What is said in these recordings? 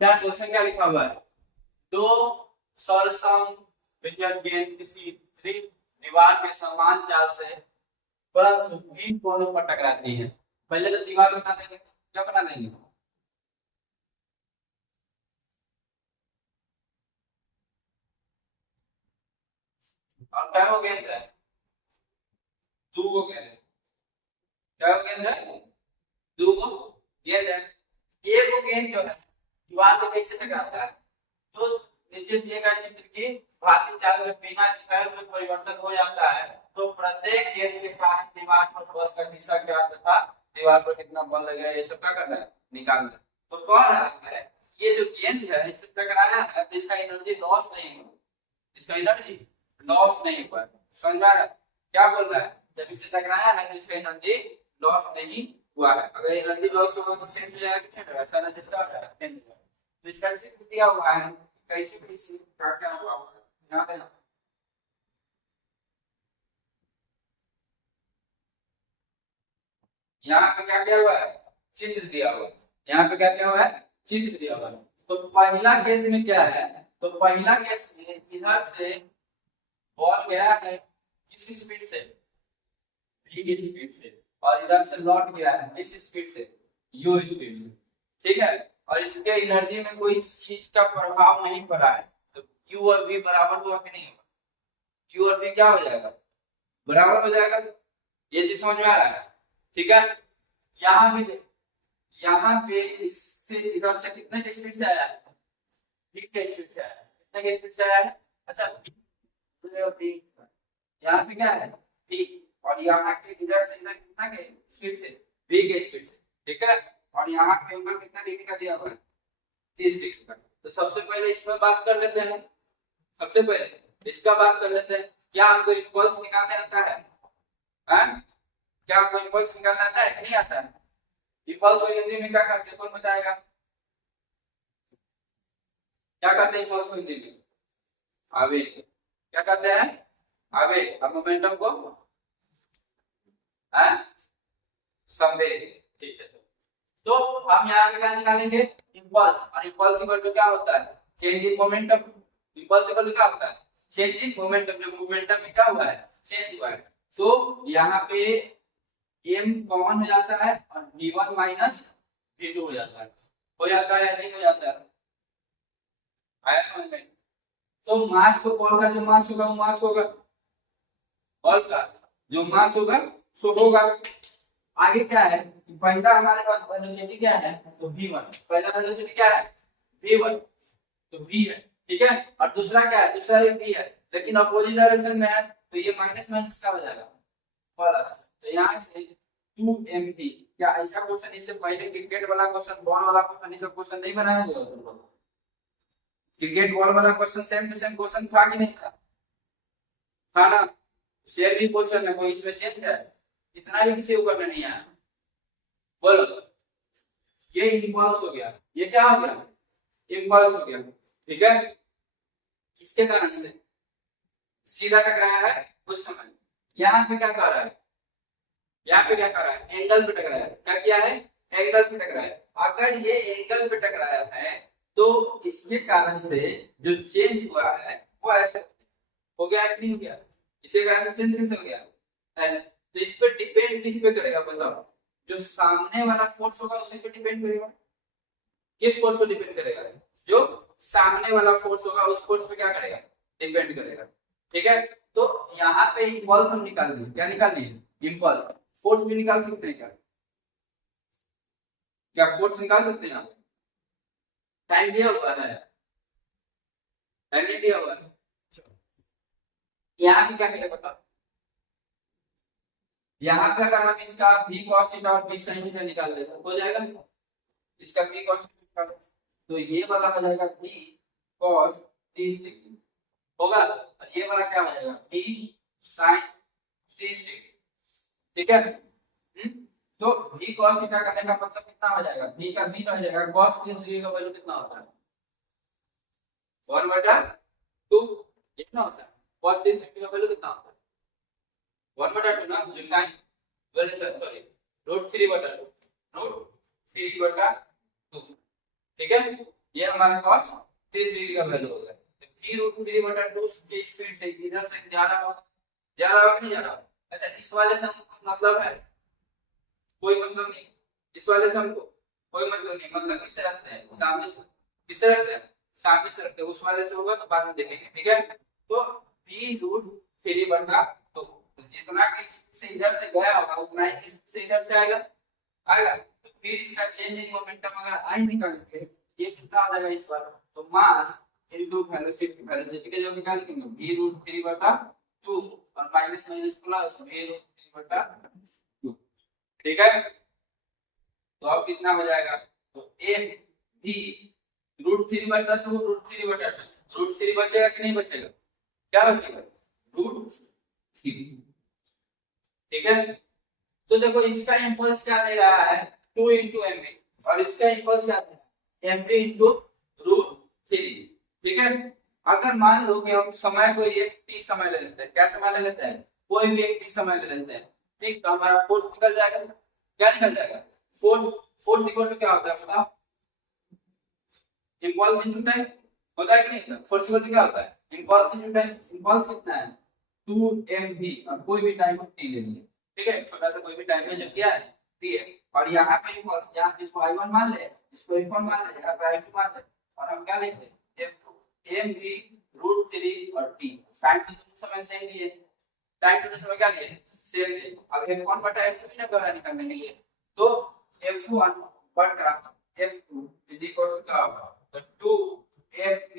क्या क्वेश्चन क्या लिखा हुआ है? दो सम विद्युत गेंद किसी दीवार के समान चाल से परंतु भी कोनों पर टकराती है। पहले तो दीवार बना देंगे, क्या बना देंगे? और क्या हो गेंद है? दो गो गेंद है। क्या हो गेंद है? दो गो गेंद है। एक गो गेंद जो है दीवार से कैसे टकराता है? तो नीचे दिए गए चित्र की भांति चाल में बिना क्षय हुए परिवर्तन हो जाता है। तो प्रत्येक गेंद के कारण दीवार पर बल का दिशा क्या तथा दीवार पर कितना बल लगेगा ये सब क्या करना है? निकालना है। तो कह रहा है ये जो गेंद है इससे टकराया है तो इसका एनर्जी लॉस नहीं हुआ, इसका एनर्जी लॉस नहीं हुआ। समझ में आ रहा है? क्या बोल रहा है? जब इससे टकराया है तो इसका एनर्जी लॉस नहीं हुआ है। अगर एनर्जी लॉस होगा तो सेम हो जाएगा कि नहीं? ऐसा ना चेष्टा हो जाएगा। तो इसका चित्र दिया हुआ है कैसे कैसे क्या क्या हुआ है याद है? यहाँ पे क्या क्या हुआ है? चित्र दिया हुआ है। यहाँ पे क्या क्या हुआ है? चित्र दिया हुआ है। तो पहला केस में क्या है? तो पहला केस में इधर से बॉल गया है किस स्पीड से? v की स्पीड से, और इधर से लौट गया है किस स्पीड से? u स्पीड से। ठीक है, और इसके एनर्जी में कोई चीज का प्रभाव नहीं पड़ा है। तो u और v बराबर हुआ कि नहीं होगा? u और v क्या हो जाएगा? बराबर हो जाएगा। ये चीज समझ में आ रहा है? ठीक है, यहाँ भी यहाँ पे इससे इधर से कितने के स्पीड से आया है? v के स्पीड से आया है। कितने के स्पीड से आया है? अच्छा, यहाँ पे क्या है? v, और यहाँ के इधर से इधर कितना के स्पीड से? v के स्पीड से। ठीक है, और यहाँ पे एंगल कितना डिग्री का दिया हुआ है? 30 डिग्री का। तो सबसे पहले इसमें बात कर लेते हैं। सबसे पहले इसका बात कर लेते हैं। क्या हमको इम्पल्स निकालने आता है? क्या हमको इम्पल्स निकालना आता है कि नहीं आता है? इम्पल्स को हिंदी में क्या कहते हैं? कौन बताएगा? क्या कहते हैं इम्पल्स को हिंदी में? आवेग। क्या कहते हैं? आवेग। अब मोमेंटम को संवेग। ठीक है, तो हम यहाँ पे क्या निकालेंगे? इम्पल्स। और इम्पल्स इक्वल टू क्या होता है? Change in momentum. Impulse equal to क्या होता है? Change in momentum. जो मोमेंटम में क्या हुआ है? चेंज हुआ है। तो यहाँ पे m कॉमन हो जाता है और v1 माइनस v2 हो जाता है। हो जाता है या नहीं हो जाता है? आया समझ में? तो मास तो बॉल का जो मास होगा वो मास होगा, बॉल का जो मास होगा सो होगा। आगे क्या है? पहला हमारे पास वेलोसिटी क्या है? तो v1। पहला वेलोसिटी क्या है? v1, तो v है। ठीक है, और दूसरा क्या है? दूसरा भी v है, लेकिन अपोजिट डायरेक्शन में है तो ये माइनस माइनस क्या हो जाएगा? प्लस। तो यहाँ से 2mv। क्या ऐसा क्वेश्चन इससे पहले क्रिकेट वाला क्वेश्चन, बॉल वाला क्वेश्चन, ये सब क्वेश्चन नहीं बनाया होगा तुम लोग? क्रिकेट बॉल वाला question same to same question था कि नहीं था? था ना? सेम ही क्वेश्चन है, कोई इसमें चेंज है? इतना भी किसी को करना नहीं है। बोलो, ये इम्पल्स हो गया। ये क्या हो गया? इम्पल्स हो गया। ठीक है, किसके कारण से? सीधा टकराया है उस समय। यहाँ पे क्या कर रहा है? यहाँ पे क्या कर रहा है? एंगल पे टकराया है। क्या किया है? एंगल पे टकराया है। अगर ये एंगल पे टकराया है तो इसके कारण से जो चेंज हुआ है वो ऐसे हो गया कि नहीं हो गया? इसके कारण से चेंज कैसे हो गया? ऐसे। तो इस पे डिपेंड किस पे करेगा बताओ? जो सामने वाला फोर्स होगा उसी पे डिपेंड करेगा। किस फोर्स पे डिपेंड करेगा? जो सामने वाला फोर्स होगा उस फोर्स पे क्या करेगा? डिपेंड करेगा। ठीक है, तो यहाँ पे इम्पल्स हम निकाल दिए। क्या निकाल लिए? इम्पल्स। फोर्स भी निकाल सकते हैं क्या? क्या फोर्स निकाल सकते हैं आप? टाइम दिया हुआ है? टाइम नहीं दिया हुआ है। यहाँ पे क्या करें बताओ? यहाँ पे अगर हम इसका v cos थीटा और v sin थीटा निकाल देते हो जाएगा? इसका v cos थीटा तो ये वाला हो जाएगा v cos 30 डिग्री होगा, और ये वाला क्या हो जाएगा? v sin 30 degree. ठीक है, तो v cos थीटा करने का मतलब कितना हो जाएगा? v का v हो जाएगा cos 30 डिग्री का वैल्यू कितना होता है? 1/2 कितना होता है? cos 30 डिग्री का वैल्यू कितना होता है? 1/2 ना, जो sin वैल्यू सॉरी √3/2 √3/2। ठीक है, ये हमारा cos 30 डिग्री का वैल्यू होगा। तो v√3/2 की स्पीड से इधर से जा रहा होगा कि नहीं जा रहा होगा। अच्छा, इस वाले से हमको मतलब है? कोई मतलब नहीं। इस वाले से हमको कोई मतलब नहीं, मतलब किससे रखते हैं? सामने से। किससे रखते हैं? सामने से रखते हैं। उस वाले से होगा तो बाद में देखेंगे, ठीक है। तो v√3/2, तो जितना कि से इधर से गया होगा उतना ही इससे इधर से आएगा। तो फिर इसका चेंज इन मोमेंटम अगर आई निकालेंगे, ये कितना आ जाएगा इस बार? तो मास इनटू वेलोसिटी, वेलोसिटी के जब निकालेंगे v√3/2 और माइनस माइनस प्लस v√3/2, ठीक है। तो अब कितना हो जाएगा? तो m v √3/2 √3 बचेगा कि नहीं बचेगा? क्या बचेगा? √3, ठीक है। तो देखो इसका इंपल्स क्या दे रहा है? 2 × mv, और इसका इंपल्स क्या दे रहा है? mv × √3, ठीक है। अगर मान लो कि हम समय को एक t समय ले लेते हैं, क्या समय ले लेते हैं? कोई भी एक t समय ले लेते हैं, ठीक। तो हमारा फोर्स निकल जाएगा। क्या निकल जाएगा? फोर्स इक्वल टू क्या होता है बताओ? इंपल्स इनटू टाइम होता है कि नहीं? फोर्स इक्वल टू क्या होता है? Impulse into time. इंपल्स कितना है? 2 mv, और कोई भी टाइम t ले लीजिए, ठीक है। छोटा सा कोई भी टाइम में जो किया है t है, और यहाँ पे इंपल्स, यहाँ इसको i1 मान ले, इसको f1 मान ले, यहाँ पे i2 मान ले, और हम क्या लिखते हैं? mv √3 और t। टाइम तो दोनों समय सेम लिए, टाइम तो समय क्या लिए? सेम लिए। अब f1 बटा f2 भी ना करा निकालने के लिए, तो f1 बटा f2 इज इक्वल टू क्या होगा? तो 2 mv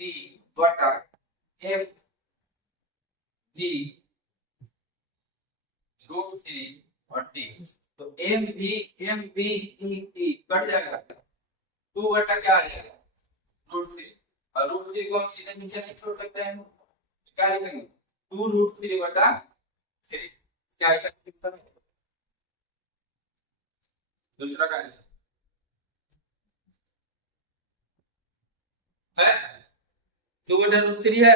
t बटा f v √3 और t। तो mv t कट जाएगा, 2 बटा क्या आ जाएगा? √3, और √3 को हम सीधे नीचे नहीं छोड़ सकते हैं, तो क्या लिखेंगे? 2√3/3। क्या आंसर? दूसरा का आंसर है 2/√3 है।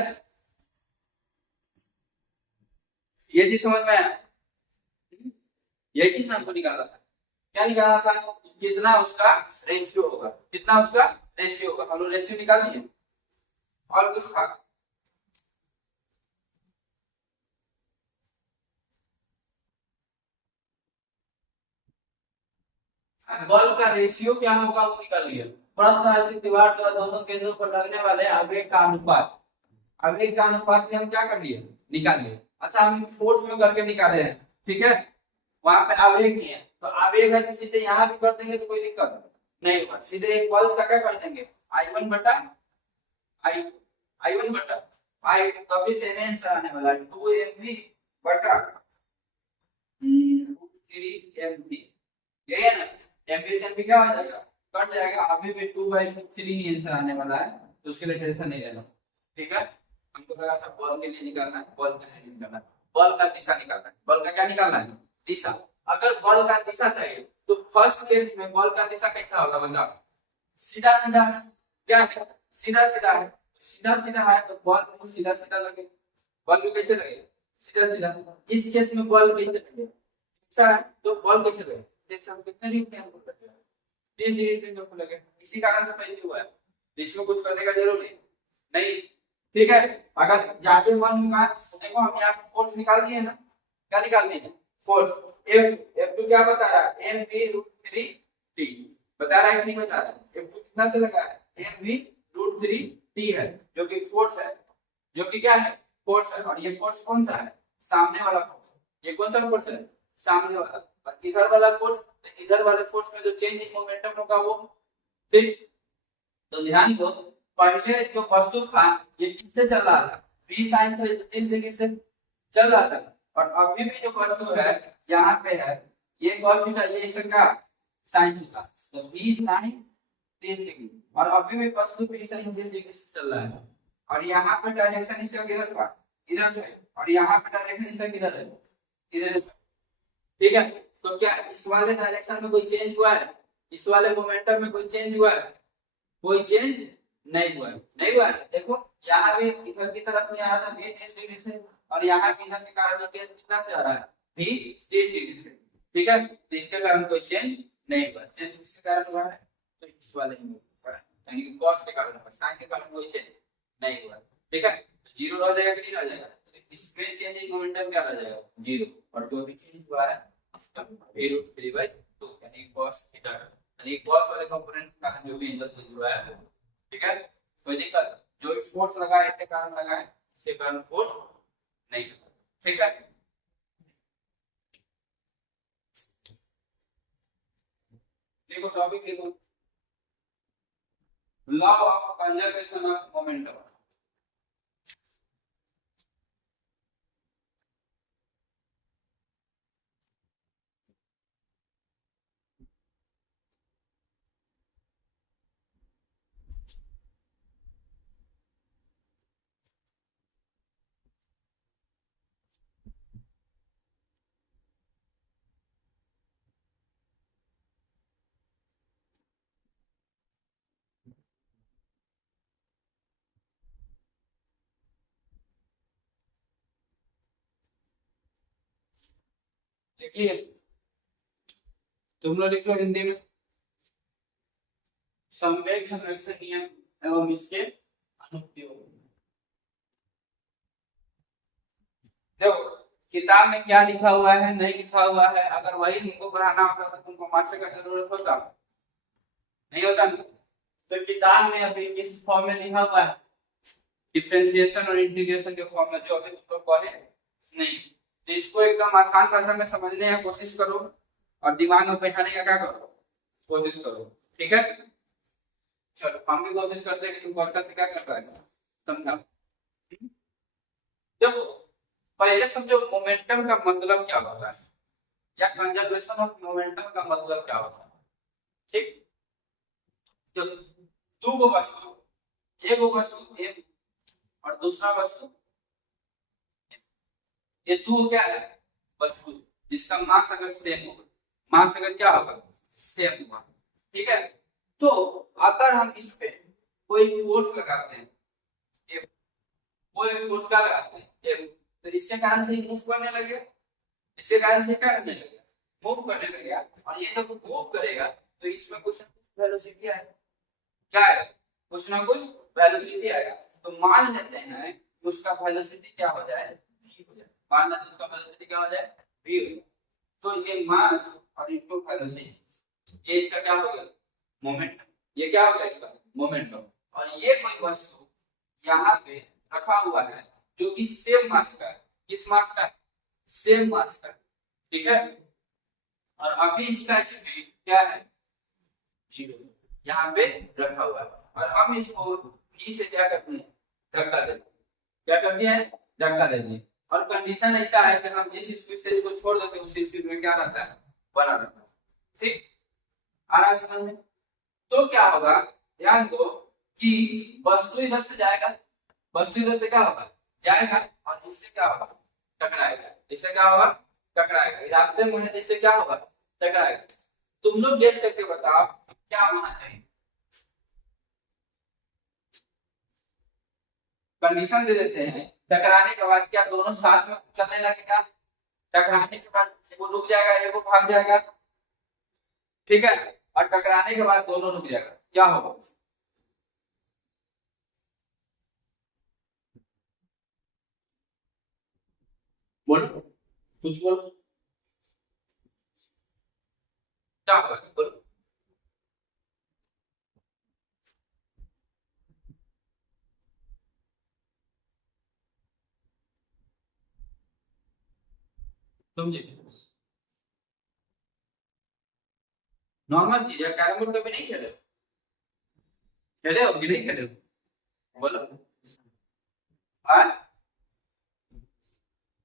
ये चीज समझ में आया? ये चीज हमको निकालना था। क्या निकालना था? कितना उसका रेशियो होगा, कितना उसका रेशियो होगा। हम लोग रेशियो निकाल लिए, और कुछ था? बल का रेशियो क्या होगा वो निकाल लिया। प्रश्न है कि दीवार द्वारा दोनों केंद्रों पर लगने वाले आवेग का अनुपात, आवेग का अनुपात में हम क्या कर लिए? निकाल लिए। अच्छा, हम फोर्स में करके निकाले हैं, ठीक है। वहां पे आवेग नहीं है, तो आवेग है तो सीधे यहाँ भी कर देंगे तो कोई दिक्कत नहीं होगा। सीधे एक पल्स का क्या कर देंगे? i1 बटा i1 बटा i, तभी सेम आंसर आने वाला है 2 mv बटा 3 mv। यही है ना? mv से mv क्या हो जाएगा? कट जाएगा। अभी भी 2/3 ही आंसर आने वाला है, तो उसके लिए टेंशन नहीं लेना, ठीक है। हमको लगा था बॉल के लिए निकालना है, बॉल के लिए नहीं निकालना, बॉल का दिशा निकालना है। बॉल का क्या निकालना है? दिशा। अगर बॉल का दिशा चाहिए तो फर्स्ट केस में बॉल का दिशा कैसा होगा बताओ? सीधा सीधा है, क्या है? सीधा सीधा है। सीधा सीधा है तो बॉल को सीधा सीधा लगे। बॉल को कैसे लगे? सीधा सीधा। इस केस में बॉल कैसे लगे? अच्छा है, तो बॉल कैसे लगे? देखिए हम कितने डिग्री एंगल पर लगे, 30 डिग्री एंगल पर लगे। इसी कारण से कैसे हुआ है, इसमें कुछ करने का जरूर नहीं, ठीक है। अगर ज्यादा मन होगा तो देखो हम यहाँ फोर्स निकाल दिए ना। क्या निकाल दिए? फोर्स। F2 क्या बता रहा है? mv√3t बता रहा है कि नहीं बता रहा है? F2 कितना से लगा है? mv√3t है, जो कि फोर्स है, जो कि क्या है? फोर्स है। और ये फोर्स कौन सा है? सामने वाला फोर्स। ये कौन सा फोर्स है? सामने वाला। और इधर वाला फोर्स, इधर वाले फोर्स में जो चेंज इन मोमेंटम होगा वो, ठीक। तो ध्यान दो, पहले जो वस्तु था ये किससे चल रहा था? v sin तो इस डिग्री से चल रहा था, और अभी भी जो वस्तु है यहाँ पे है, ये cos थीटा, ये इसका sin थीटा, तो v sin 30 डिग्री, और अभी भी वस्तु v sin 30 डिग्री से चल रहा है। और यहाँ पे डायरेक्शन इसका किधर था? इधर से। और यहाँ पे डायरेक्शन इसका किधर है? इधर से, ठीक है। तो क्या इस वाले डायरेक्शन में कोई चेंज हुआ है? इस वाले मोमेंटम में कोई चेंज हुआ है? कोई चेंज नहीं हुआ है, नहीं हुआ है। देखो यहाँ भी इधर की तरफ में आ रहा था v 30 डिग्री से, और यहाँ भी इधर के कारण कितना से आ रहा है? v 30 डिग्री से, ठीक है। तो इसके कारण कोई चेंज नहीं हुआ। चेंज किसके कारण हुआ है? तो इस वाले में हुआ है। यानी कि कॉस के कारण हुआ, साइन के कारण कोई चेंज नहीं हुआ, ठीक है। जीरो रह जाएगा कि नहीं रह जाएगा, इसमें चेंज इन मोमेंटम क्या रह जाएगा, जीरो, और जो भी चेंज हुआ है उसका √3/2 यानी cos थीटा, यानी cos वाले कंपोनेंट का जो भी एंगल चेंज हुआ है, ठीक है। कोई दिक्कत, जो भी फोर्स लगा है इसके कारण लगा है, इसके कारण फोर्स नहीं लगा, ठीक है। देखो टॉपिक लिखो, law of conservation of momentum. लिखिए, तुम लोग लिख लो हिंदी में, संवेग संरक्षण नियम एवं इसके अनुप्रयोग। देखो किताब में क्या लिखा हुआ है नहीं लिखा हुआ है, अगर वही तुमको पढ़ाना होता तो तुमको मास्टर का जरूरत होता, नहीं होता ना। तो किताब में अभी किस फॉर्म में लिखा हुआ है, डिफरेंशिएशन और इंटीग्रेशन के फॉर्म में, जो अभी तुम लोग पढ़े नहीं। तो इसको एकदम आसान भाषा में समझने की कोशिश करो और दिमाग में बैठाने का क्या करो, कोशिश करो, ठीक है। चलो हम भी कोशिश करते हैं कि तुमको अच्छा से क्या कर पाए समझा। देखो पहले समझो मोमेंटम का मतलब क्या होता है, या कंजर्वेशन ऑफ मोमेंटम का मतलब क्या होता है, ठीक। जो दो गो वस्तु, एक वस्तु एक और दूसरा वस्तु, ये दो क्या है, वस्तु जिसका मास अगर सेम होगा, मास अगर क्या होगा, सेम होगा, ठीक है। तो अगर हम इस पे कोई फोर्स लगाते हैं, F, कोई फोर्स क्या लगाते हैं F, तो इसके कारण से मूव करने लगेगा, इसके कारण से क्या करने लगेगा, मूव करने लगेगा, और ये जब मूव करेगा तो इसमें कुछ ना कुछ वेलोसिटी आएगा, क्या है, कुछ ना कुछ वेलोसिटी आएगा। तो मान लेते हैं उसका वेलोसिटी क्या हो जाए, v हो जाए, मान लेते हैं उसका वेलोसिटी क्या हो जाए, v हो जाए। तो ये मास और इनटू वेलोसिटी, ये इसका क्या हो गया, मोमेंटम, ये क्या हो गया इसका मोमेंटम। और ये कोई वस्तु यहाँ पे रखा हुआ है जो कि सेम मास का है, किस मास का है, सेम मास का, ठीक है। और अभी इसका स्पीड क्या है, जीरो, यहाँ पे रखा हुआ है, और हम इसको v से क्या करते हैं, धक्का देते हैं, क्या करते हैं, धक्का देते हैं। और कंडीशन ऐसा है कि हम जिस स्पीड से इसको छोड़ देते हैं उसी स्पीड में क्या रहता है, बना रहता है, ठीक, आ रहा है समझ में। तो क्या होगा, ध्यान दो कि वस्तु इधर से जाएगा, वस्तु इधर से क्या होगा, जाएगा, और इससे क्या होगा, टकराएगा, इससे क्या होगा, टकराएगा, रास्ते में होने से क्या होगा, टकराएगा। तुम लोग गेस करके बताओ क्या होना चाहिए, कंडीशन दे देते हैं, टकराने के बाद क्या दोनों साथ में चलने लगेगा, टकराने के बाद वो रुक जाएगा, एक भाग जाएगा, ठीक है, और टकराने के बाद दोनों रुक जाएगा, क्या होगा, बोलो कुछ बोलो, क्या होगा बोलो। समझे, नॉर्मल चीज है, कैरम बोर्ड कभी नहीं खेले, खेले हो कि नहीं खेले हो, बोलो। हाँ,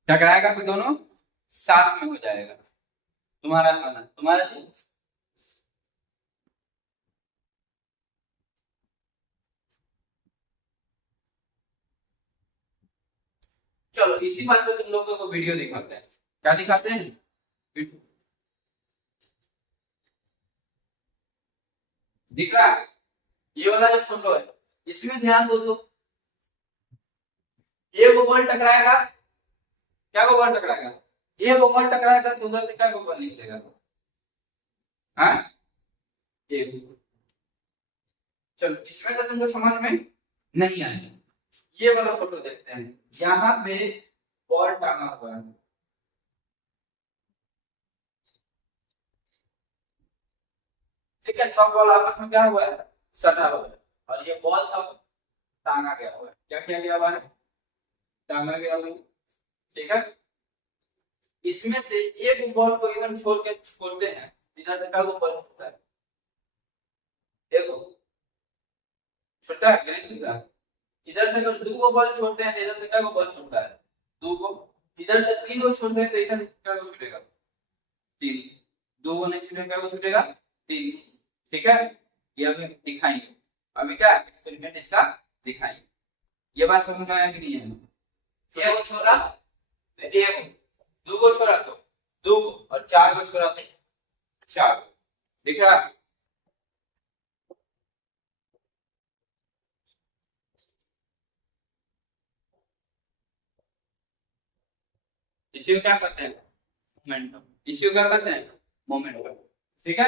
टकराएगा तो दोनों साथ में हो जाएगा, तुम्हारा खाना तुम्हारा जी। चलो इसी बात पे तुम लोगों को वीडियो दिखाते हैं, क्या दिखाते हैं, वीडियो दिख रहा है, ये वाला जो फोटो है इसमें ध्यान दो तो, एक बॉल टकराएगा, क्या को बॉल टकराएगा, एक बॉल टकराएगा तो उधर से क्या को बॉल निकलेगा, हाँ एक, चलो इसमें तो तुमको समझ में नहीं आएगा। ये वाला फोटो देखते हैं, यहाँ पे बॉल टांगा हुआ है, ठीक है, सब बॉल आपस में क्या हुआ है, सटा हुआ है, और ये बॉल सब टांगा गया हुआ है। क्या किया गया हुआ है, टांगा गया हुआ है, ठीक है। इसमें से एक बॉल को इधर छोड़ के छोड़ते हैं, इधर से क्या बॉल छूटता है, देखो छूटता है कि नहीं छूटता है। इधर से अगर 2 बॉल छोड़ते हैं तो इधर से क्या बॉल छूटता है, 2 को। इधर से 3 को छोड़ते हैं तो इधर क्या छूटेगा, 3। 2 को नहीं छूटेगा, क्या छूटेगा, 3। ठीक है, ये अभी दिखाएंगे, अभी क्या एक्सपेरिमेंट इसका दिखाएंगे। ये बात समझ में आया कि नहीं है। एक को छोड़ा तो एक, 2 को छोड़ा तो 2, और 4 को छोड़ा तो 4, दिख रहा है। इसी को क्या कहते हैं, मोमेंटम। इसी को क्या कहते हैं, मोमेंटम, ठीक है।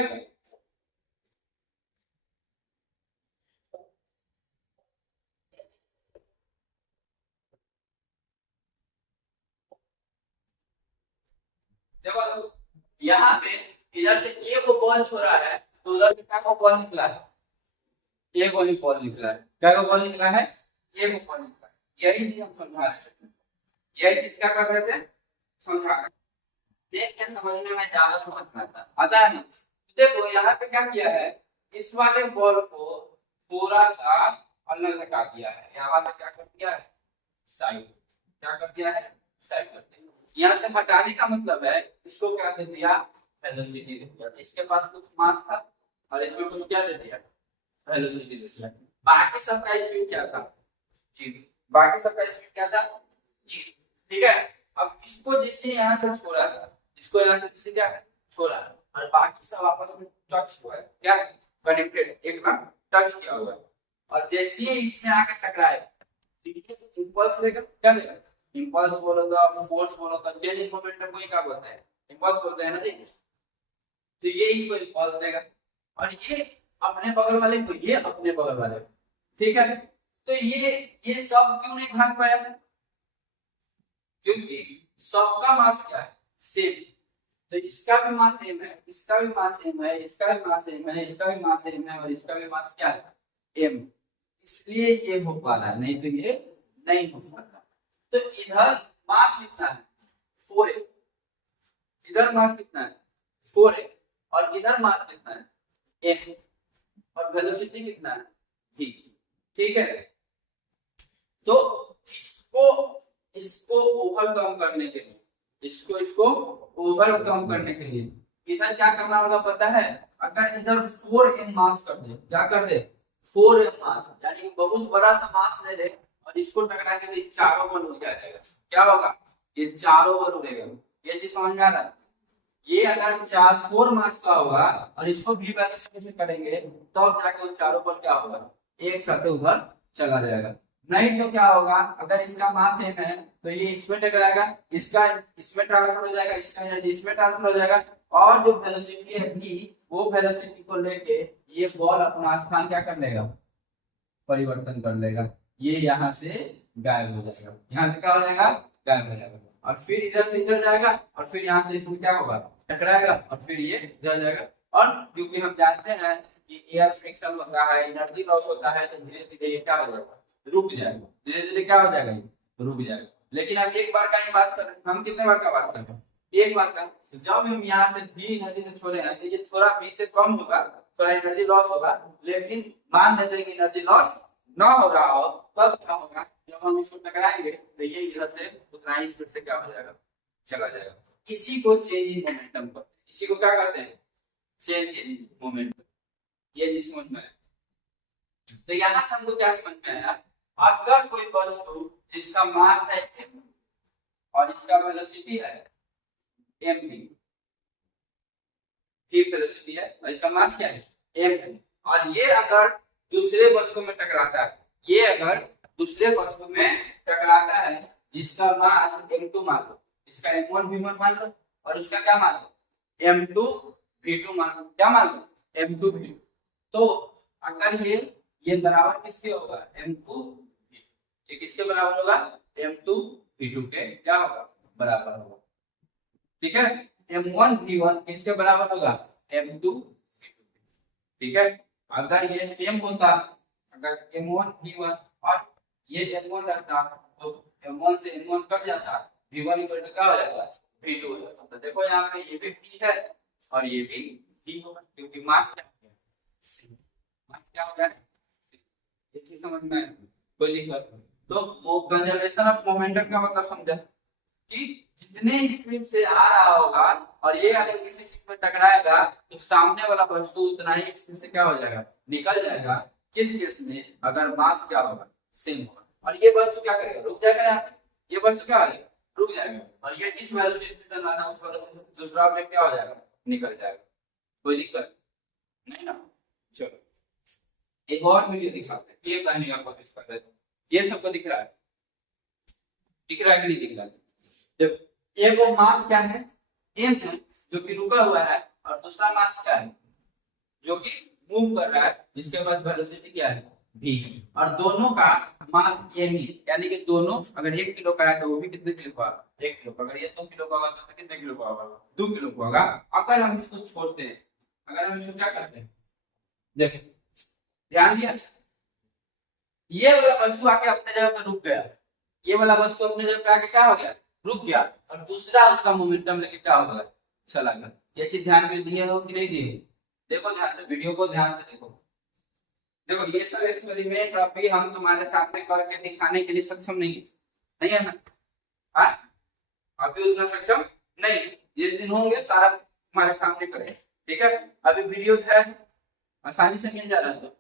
देखो यहाँ पे इधर से एक बॉल छोड़ा है तो उधर से क्या को बॉल निकला है, एक वाली बॉल निकला है। क्या को बॉल निकला है, एक बॉल निकला है। यही चीज हम समझा रहे थे, यही चीज क्या कर रहे थे, समझा रहे थे। देख के समझने में ज्यादा समझ में आता है ना। देखो यहाँ पे क्या किया है, इस वाले बॉल को थोड़ा सा अलग हटा दिया है, यहाँ से क्या कर दिया है, साइड। क्या कर दिया है, साइड कर दिया। यहाँ से हटाने का मतलब है इसको क्या दे दिया, वेलोसिटी दे दिया। इसके पास कुछ मास था और इसमें कुछ क्या दे दिया, वेलोसिटी दे दिया। बाकी सबका स्पीड क्या था, जी, बाकी सबका स्पीड क्या था, जी, ठीक है। अब इसको जैसे यहाँ से छोड़ा था, इसको यहाँ से जैसे क्या है, छोड़ा, और बाकी सब आपस में टच हुआ है, क्या कनेक्टेड, एक बार टच किया हुआ है। और जैसे ही इसमें आके टकराए, इंपल्स देगा, क्या देगा, इंपल्स बोलो तो फोर्स बोलो तो चेंज मोमेंटम को ही क्या बोलते हैं, इंपल्स बोलते हैं ना जी। तो ये इसको इंपल्स देगा, और ये अपने बगल वाले को, ये अपने बगल वाले को, ठीक है। तो ये सब क्यों नहीं भाग पाया, क्योंकि सबका मास क्या है, सेम। तो इसका भी मास सेम है, इसका भी मास सेम है, इसका भी मास सेम है, इसका भी मास सेम है, और इसका भी मास क्या है, एम। इसलिए ये हो पा रहा है, नहीं तो ये नहीं हो पाता। तो इधर मास कितना है, 4a, इधर मास कितना है, 4a, और इधर मास कितना है, m, और वेलोसिटी कितना है, v, ठीक है। तो इसको इसको ओवरकम करने के लिए, इसको ओवरकम करने के लिए इधर क्या करना होगा पता है, अगर इधर 4m मास कर दे, क्या कर दे, 4m मास, यानी कि बहुत बड़ा सा मास ले ले और इसको टकरा के दे, चारों बल उड़ जाएगा। क्या होगा, ये चारों बल उड़ेगा। ये चीज समझ में आ रहा है। ये अगर 4 मास का होगा और इसको भी वैल्यू से करेंगे तो जाके वो चारों बल क्या होगा, एक साथ उधर चला जाएगा। नहीं तो क्या होगा, अगर इसका मास सेम है तो ये इसमें टकराएगा, इसका इसमें ट्रांसफर हो जाएगा, इसका एनर्जी इसमें ट्रांसफर हो जाएगा, और जो वेलोसिटी है v, वो वेलोसिटी को लेके ये बॉल अपना स्थान क्या कर लेगा, परिवर्तन कर लेगा। ये यहाँ से गायब हो जाएगा, यहाँ से क्या हो जाएगा, गायब हो जाएगा, और फिर इधर से इधर जाएगा, और फिर यहाँ से इसमें क्या होगा, टकराएगा, और फिर ये इधर जाएगा। और क्योंकि हम जानते हैं कि एयर फ्रिक्शन होता है, एनर्जी लॉस होता है, तो धीरे धीरे ये क्या हो जाएगा, रुक जाएगा, धीरे धीरे क्या हो जाएगा, ये रुक जाएगा। लेकिन अब एक बार का ही बात कर रहे हैं, हम कितने बार का बात कर रहे हैं, एक बार का। तो जब हम यहाँ से भी एनर्जी से छोड़े हैं तो ये थोड़ा भी से कम होगा, थोड़ा एनर्जी लॉस होगा, लेकिन मान लेते हैं कि एनर्जी लॉस ना हो रहा हो, तब क्या होगा, जब हम इसको टकराएंगे तो ये इधर से उतना ही स्पीड से क्या हो जाएगा, चला जाएगा। इसी को चेंज इन मोमेंटम कहते हैं, इसी को क्या कहते हैं, चेंज इन मोमेंटम। ये चीज समझ में आया। तो यहाँ से हमको क्या समझ में आया, अगर कोई वस्तु जिसका मास है m और इसका वेलोसिटी है m भी, ठीक वेलोसिटी है और इसका मास क्या है m, और ये अगर दूसरे वस्तु में टकराता है, ये अगर दूसरे वस्तु में टकराता है जिसका मास m2 मान लो, इसका m1 v1 मान लो, और उसका क्या मान लो, m2 v2 मान लो, क्या मान लो, m2 v2। तो अगर ये ये बराबर किसके होगा, m2 ये किसके बराबर होगा, m2 v2 के क्या होगा, बराबर होगा। ठीक है, m1 v1 किसके बराबर होगा, m2 v2। ठीक है, अगर ये सेम होता, अगर m1 v1 और ये m1 रहता तो m1 से m1 कट जाता, v1 इक्वल टू क्या हो जाता, v2 हो जाता। तो देखो यहाँ पे ये भी p है और ये भी d होगा, क्योंकि मास क्या हो गया, मास क्या हो गया, ये चीज समझ में आया, कोई दिक्कत नहीं। तो कंजर्वेशन ऑफ मोमेंटम का मतलब समझा कि जितने स्पीड से आ रहा होगा और ये अगर किसी चीज में टकराएगा तो सामने वाला वस्तु उतना ही स्पीड से क्या हो जाएगा, निकल जाएगा। किस केस में, अगर मास क्या होगा, सेम होगा, और ये वस्तु क्या करेगा, रुक जाएगा यहाँ पे, ये वस्तु क्या हो जाएगा, रुक जाएगा, और ये इस वेलोसिटी से चल रहा था, उस वेलोसिटी से दूसरा ऑब्जेक्ट क्या हो जाएगा, निकल जाएगा। कोई दिक्कत नहीं ना। चलो एक और वीडियो दिखाते हैं, ये करने का कोशिश कर रहे थे, ये सबको दिख रहा है, दिख रहा है कि नहीं दिख रहा है। देखो एक वो मास क्या है, m है जो कि रुका हुआ है, और दूसरा मास क्या है जो कि मूव कर रहा है, जिसके पास वेलोसिटी क्या है, v है, और दोनों का मास m ही, यानी कि दोनों अगर 1 किलो का है तो वो भी कितने किलो का, 1 किलो का, अगर ये 2 किलो का होगा तो कितने किलो का होगा, 2 किलो का होगा। अगर हम इसको छोड़ते हैं, अगर हम इसको क्या करते हैं, देखो ध्यान दिया, ये वाला वस्तु आके अपने जगह पे रुक गया, ये वाला वस्तु अपने जगह पे आके क्या हो गया, रुक गया, और दूसरा उसका मोमेंटम लेके क्या हो गया, चला गया। ये चीज ध्यान में दिए हो कि नहीं दिए, देखो ध्यान से, वीडियो को ध्यान से देखो। देखो ये सब एक्सपेरिमेंट अभी हम तुम्हारे सामने करके दिखाने के लिए सक्षम नहीं है ना, हाँ अभी उतना सक्षम नहीं, जिस दिन होंगे सारा तुम्हारे सामने करें। ठीक है, अभी वीडियो है, आसानी से मिल जा रहा है तो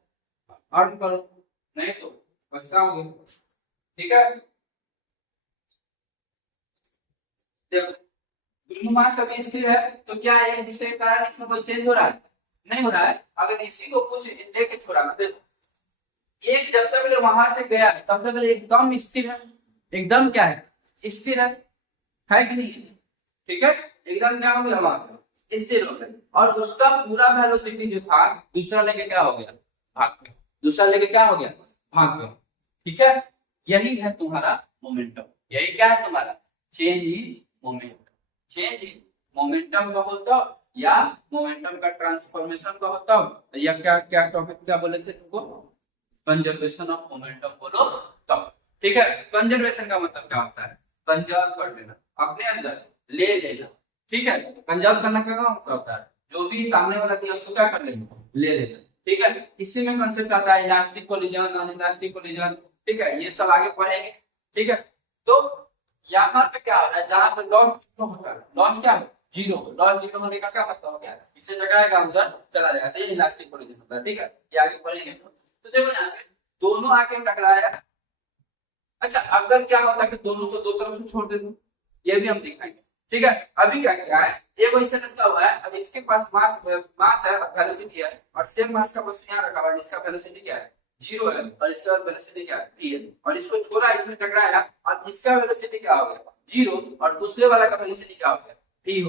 अर्न करो, नहीं तो पछताओगे। ठीक है, देखो दोनों मास अभी स्थिर है, तो क्या एक दूसरे के कारण इसमें कोई चेंज हो रहा है, नहीं हो रहा है। अगर इसी को कुछ लेके छोड़ा, मतलब एक जब तक वहां से गया तब तक एकदम स्थिर है, एकदम क्या है, स्थिर है कि नहीं, ठीक है, एकदम क्या हो गया, वहां पे स्थिर हो गया, और उसका पूरा वेलोसिटी जो था दूसरा लेके क्या हो गया, भाग गया, दूसरा लेके क्या हो गया, भाग गया। ठीक है, यही है तुम्हारा मोमेंटम, यही क्या है तुम्हारा change in momentum. Change in momentum का होता या मोमेंटम का ट्रांसफॉर्मेशन का होता, या क्या क्या टॉपिक क्या बोले थे तुमको, कंजर्वेशन ऑफ मोमेंटम बोलो तब। ठीक है, कंजर्वेशन का मतलब क्या होता है, कंजर्व कर लेना, अपने अंदर ले लेना। ठीक है, कंजर्व करना का मतलब होता है जो भी सामने वाला दिया उसको क्या कर लेना, ले लेना। ठीक है, इसी में कंसेप्ट आता है elastic collision, non elastic collision. ठीक है, ये सब आगे पढ़ेंगे। ठीक है, तो यहाँ पे क्या हो रहा है, जहां पे लॉस होता है, लॉस क्या है, जीरो, लॉस जीरो होने का क्या मतलब हो गया, इससे टकराएगा उधर चला जाएगा, तो ये इलास्टिक कोलिजन होता है। ठीक है, ये आगे पढ़ेंगे। तो देखो यहाँ पे दोनों आके टकराया। अच्छा, अगर क्या होता है कि दोनों को दो तरफ से छोड़ देते, ये भी हम दिखाएंगे। ठीक है, अभी क्या किया है, एक वैसे रखा हुआ है, अब इसके पास मास है, वेलोसिटी है, और सेम मास का वस्तु यहाँ रखा हुआ है जिसका वेलोसिटी क्या है, जीरो है, और इसका वेलोसिटी क्या है, v है, और इसको छोड़ा, इसमें टकराया, और इसका वेलोसिटी क्या हो गया, जीरो, और दूसरे वाला का वेलोसिटी क्या हो गया, v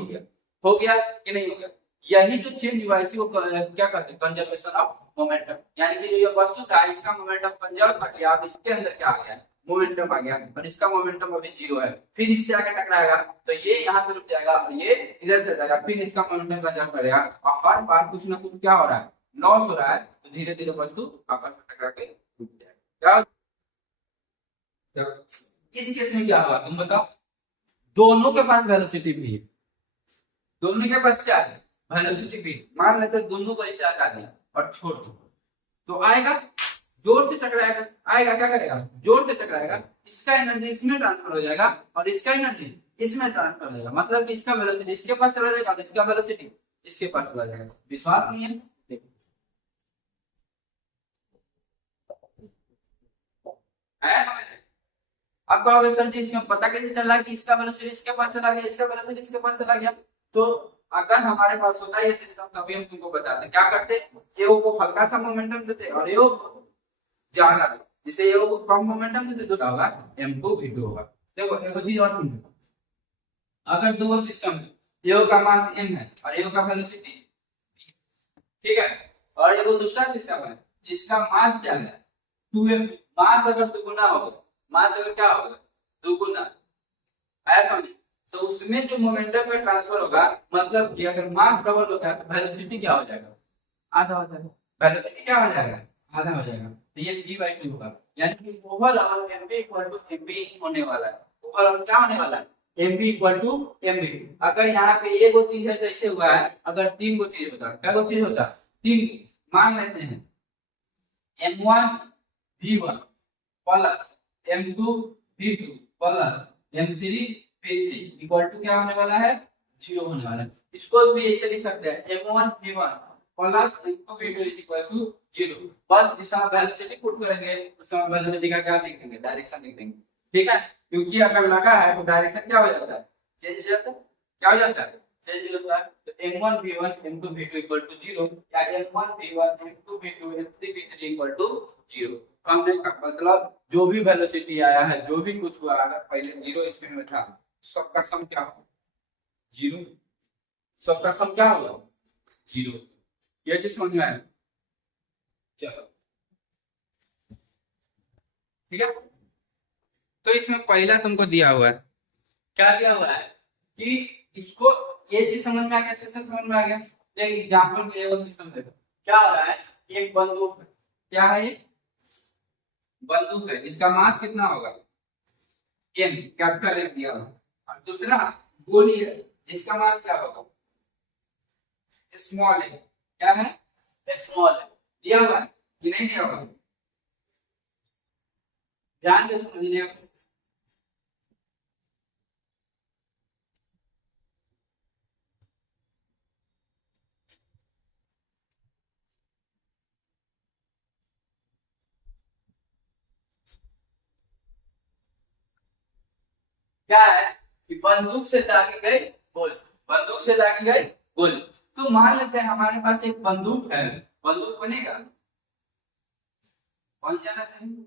हो गया कि नहीं हो गया। यही जो चेंज हुआ इसी को क्या कहते हैं, कंजर्वेशन ऑफ मोमेंटम। यानी कि ये वस्तु था, इसका मोमेंटम कंजर्व कर लिया, अब इसके अंदर क्या आ गया, मोमेंटम आ गया, और इसका मोमेंटम अभी जीरो है, फिर इससे आगे टकराएगा तो ये यहाँ पे रुक जाएगा, और ये इधर से जाएगा, फिर इसका मोमेंटम कंजर्व करेगा, और हर बार कुछ ना कुछ क्या हो रहा है, लॉस हो रहा है, तो धीरे धीरे वस्तु आपस में टकरा के रुक जाएगा। क्या इस केस में क्या होगा तुम बताओ, दोनों के पास वेलोसिटी भी है, दोनों के पास क्या है, वेलोसिटी भी। मान लेते दोनों को ऐसे हटा दिया और छोड़ दो, तो आएगा, जोर से टकराएगा, आएगा, क्या करेगा, जोर से टकराएगा, इसका एनर्जी इसमें ट्रांसफर हो जाएगा, और इसका एनर्जी इसमें ट्रांसफर हो जाएगा, मतलब कि इसका वेलोसिटी इसके पास चला जाएगा, इसका वेलोसिटी इसके पास चला जाएगा। विश्वास नहीं है, देखो अब कहोगे सर जी इसमें पता कैसे चला कि इसका वेलोसिटी इसके पास चला गया, इसका वेलोसिटी इसके पास चला गया। तो अगर हमारे पास होता है ये सिस्टम तभी हम तुमको बताते, क्या करते, एओ को हल्का सा मोमेंटम देते और एओ ज्यादा, जिसे एओ को कम मोमेंटम देते तो क्या होगा, m2 v2 होगा। देखो एक चीज और समझो, अगर दो सिस्टम है, एओ का मास m है और एओ का वेलोसिटी, ठीक है, और एगो दूसरा सिस्टम है जिसका मास क्या है 2m। मास अगर दुगुना होगा, मास अगर क्या होगा दुगुना, आया समझ? तो उसमें जो मोमेंटम का ट्रांसफर होगा, मतलब कि अगर मास डबल होगा तो वेलोसिटी क्या हो जाएगा, आधा हो जाएगा। वेलोसिटी क्या हो जाएगा, आधा हो जाएगा। तो ये v/2 होगा, यानी कि overall mv equal to mv होने वाला है। ओवरऑल क्या होने वाला है, mv इक्वल टू mv। अगर यहाँ पे एक चीज है तो ऐसे हुआ है, अगर तीन को चीज होता, क्या चीज होता, तीन, मान लेते हैं m1 v1 plus m2 v2 plus m3 v3 equal to क्या होने वाला है, 0 होने वाला है। इसको भी ऐसे लिख सकते हैं m1 v1 plus m2 v2 equal to 0। बस इस समय वेलोसिटी पुट करेंगे, उस समय वेलोसिटी का क्या लिख देंगे, डायरेक्शन लिख देंगे। ठीक है, क्योंकि अगर लगा है तो डायरेक्शन क्या हो जाता है, चेंज हो जाता है। क्या हो जाता है, चेंज हो जाता है। तो m1 v1 m2 v2 equal to 0 या m1 v1 m2 v2 m3 v3 equal to 0। हमने मतलब जो भी वेलोसिटी आया है, जो भी कुछ हुआ, अगर पहले 0 स्पीड में था, सबका सम क्या होगा, 0। सबका सम क्या होगा, 0। ये चीज समझ में आया, चलो ठीक है। तो इसमें पहला तुमको दिया हुआ है, क्या दिया हुआ है कि इसको, ये चीज समझ में आ गया, सिस्टम समझ में आ गया। एक एग्जांपल के लिए वो सिस्टम देखो, क्या हो रहा है, एक बंदूक है, क्या है ये बंदूक है, इसका मास कितना होगा m, कैपिटल M दिया हुआ। और दूसरा गोली है, जिसका मास क्या होगा स्मॉल m, क्या है स्मॉल m, दिया हुआ है कि नहीं दिया हुआ, ध्यान से समझिए। क्या है कि बंदूक से दागी गई गोली, बंदूक से दागी गई गोली। तो मान लेते हैं हमारे पास एक बंदूक है, बंदूक बनेगा, बन जाना चाहिए।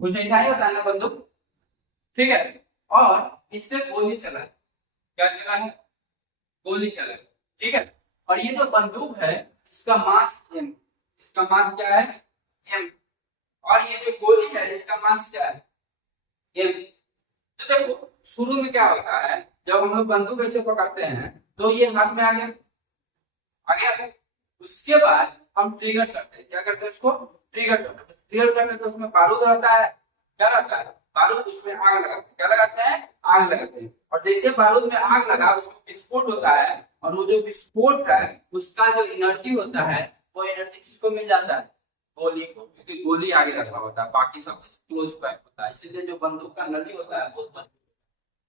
कुछ ऐसा ही होता है ना बंदूक, ठीक है। और इससे गोली चला है, क्या चला है, गोली चला है, ठीक है। और ये जो बंदूक है इसका मास m, इसका मास क्या है m। और ये जो गोली है इसका मास क्या है m। तो देखो शुरू में क्या होता है, जब हम लोग बंदूक ऐसे पकड़ते हैं तो ये हाथ में आ गया, आ गया। उसके बाद हम ट्रिगर करते हैं, क्या करते हैं, उसको ट्रिगर करते हैं। ट्रिगर करने तो उसमें बारूद रहता है, क्या रहता है बारूद, उसमें आग लगाते हैं, क्या लगाते हैं आग लगाते हैं। और जैसे बारूद में आग लगा उसमें विस्फोट होता है, और वो जो विस्फोट है उसका जो एनर्जी होता है, वो एनर्जी किसको मिल जाता है, गोली को, क्योंकि गोली आगे रखा होता है, बाकी सब क्लोज पैक होता है। इसीलिए जो बंदूक का नली होता है वो मजबूत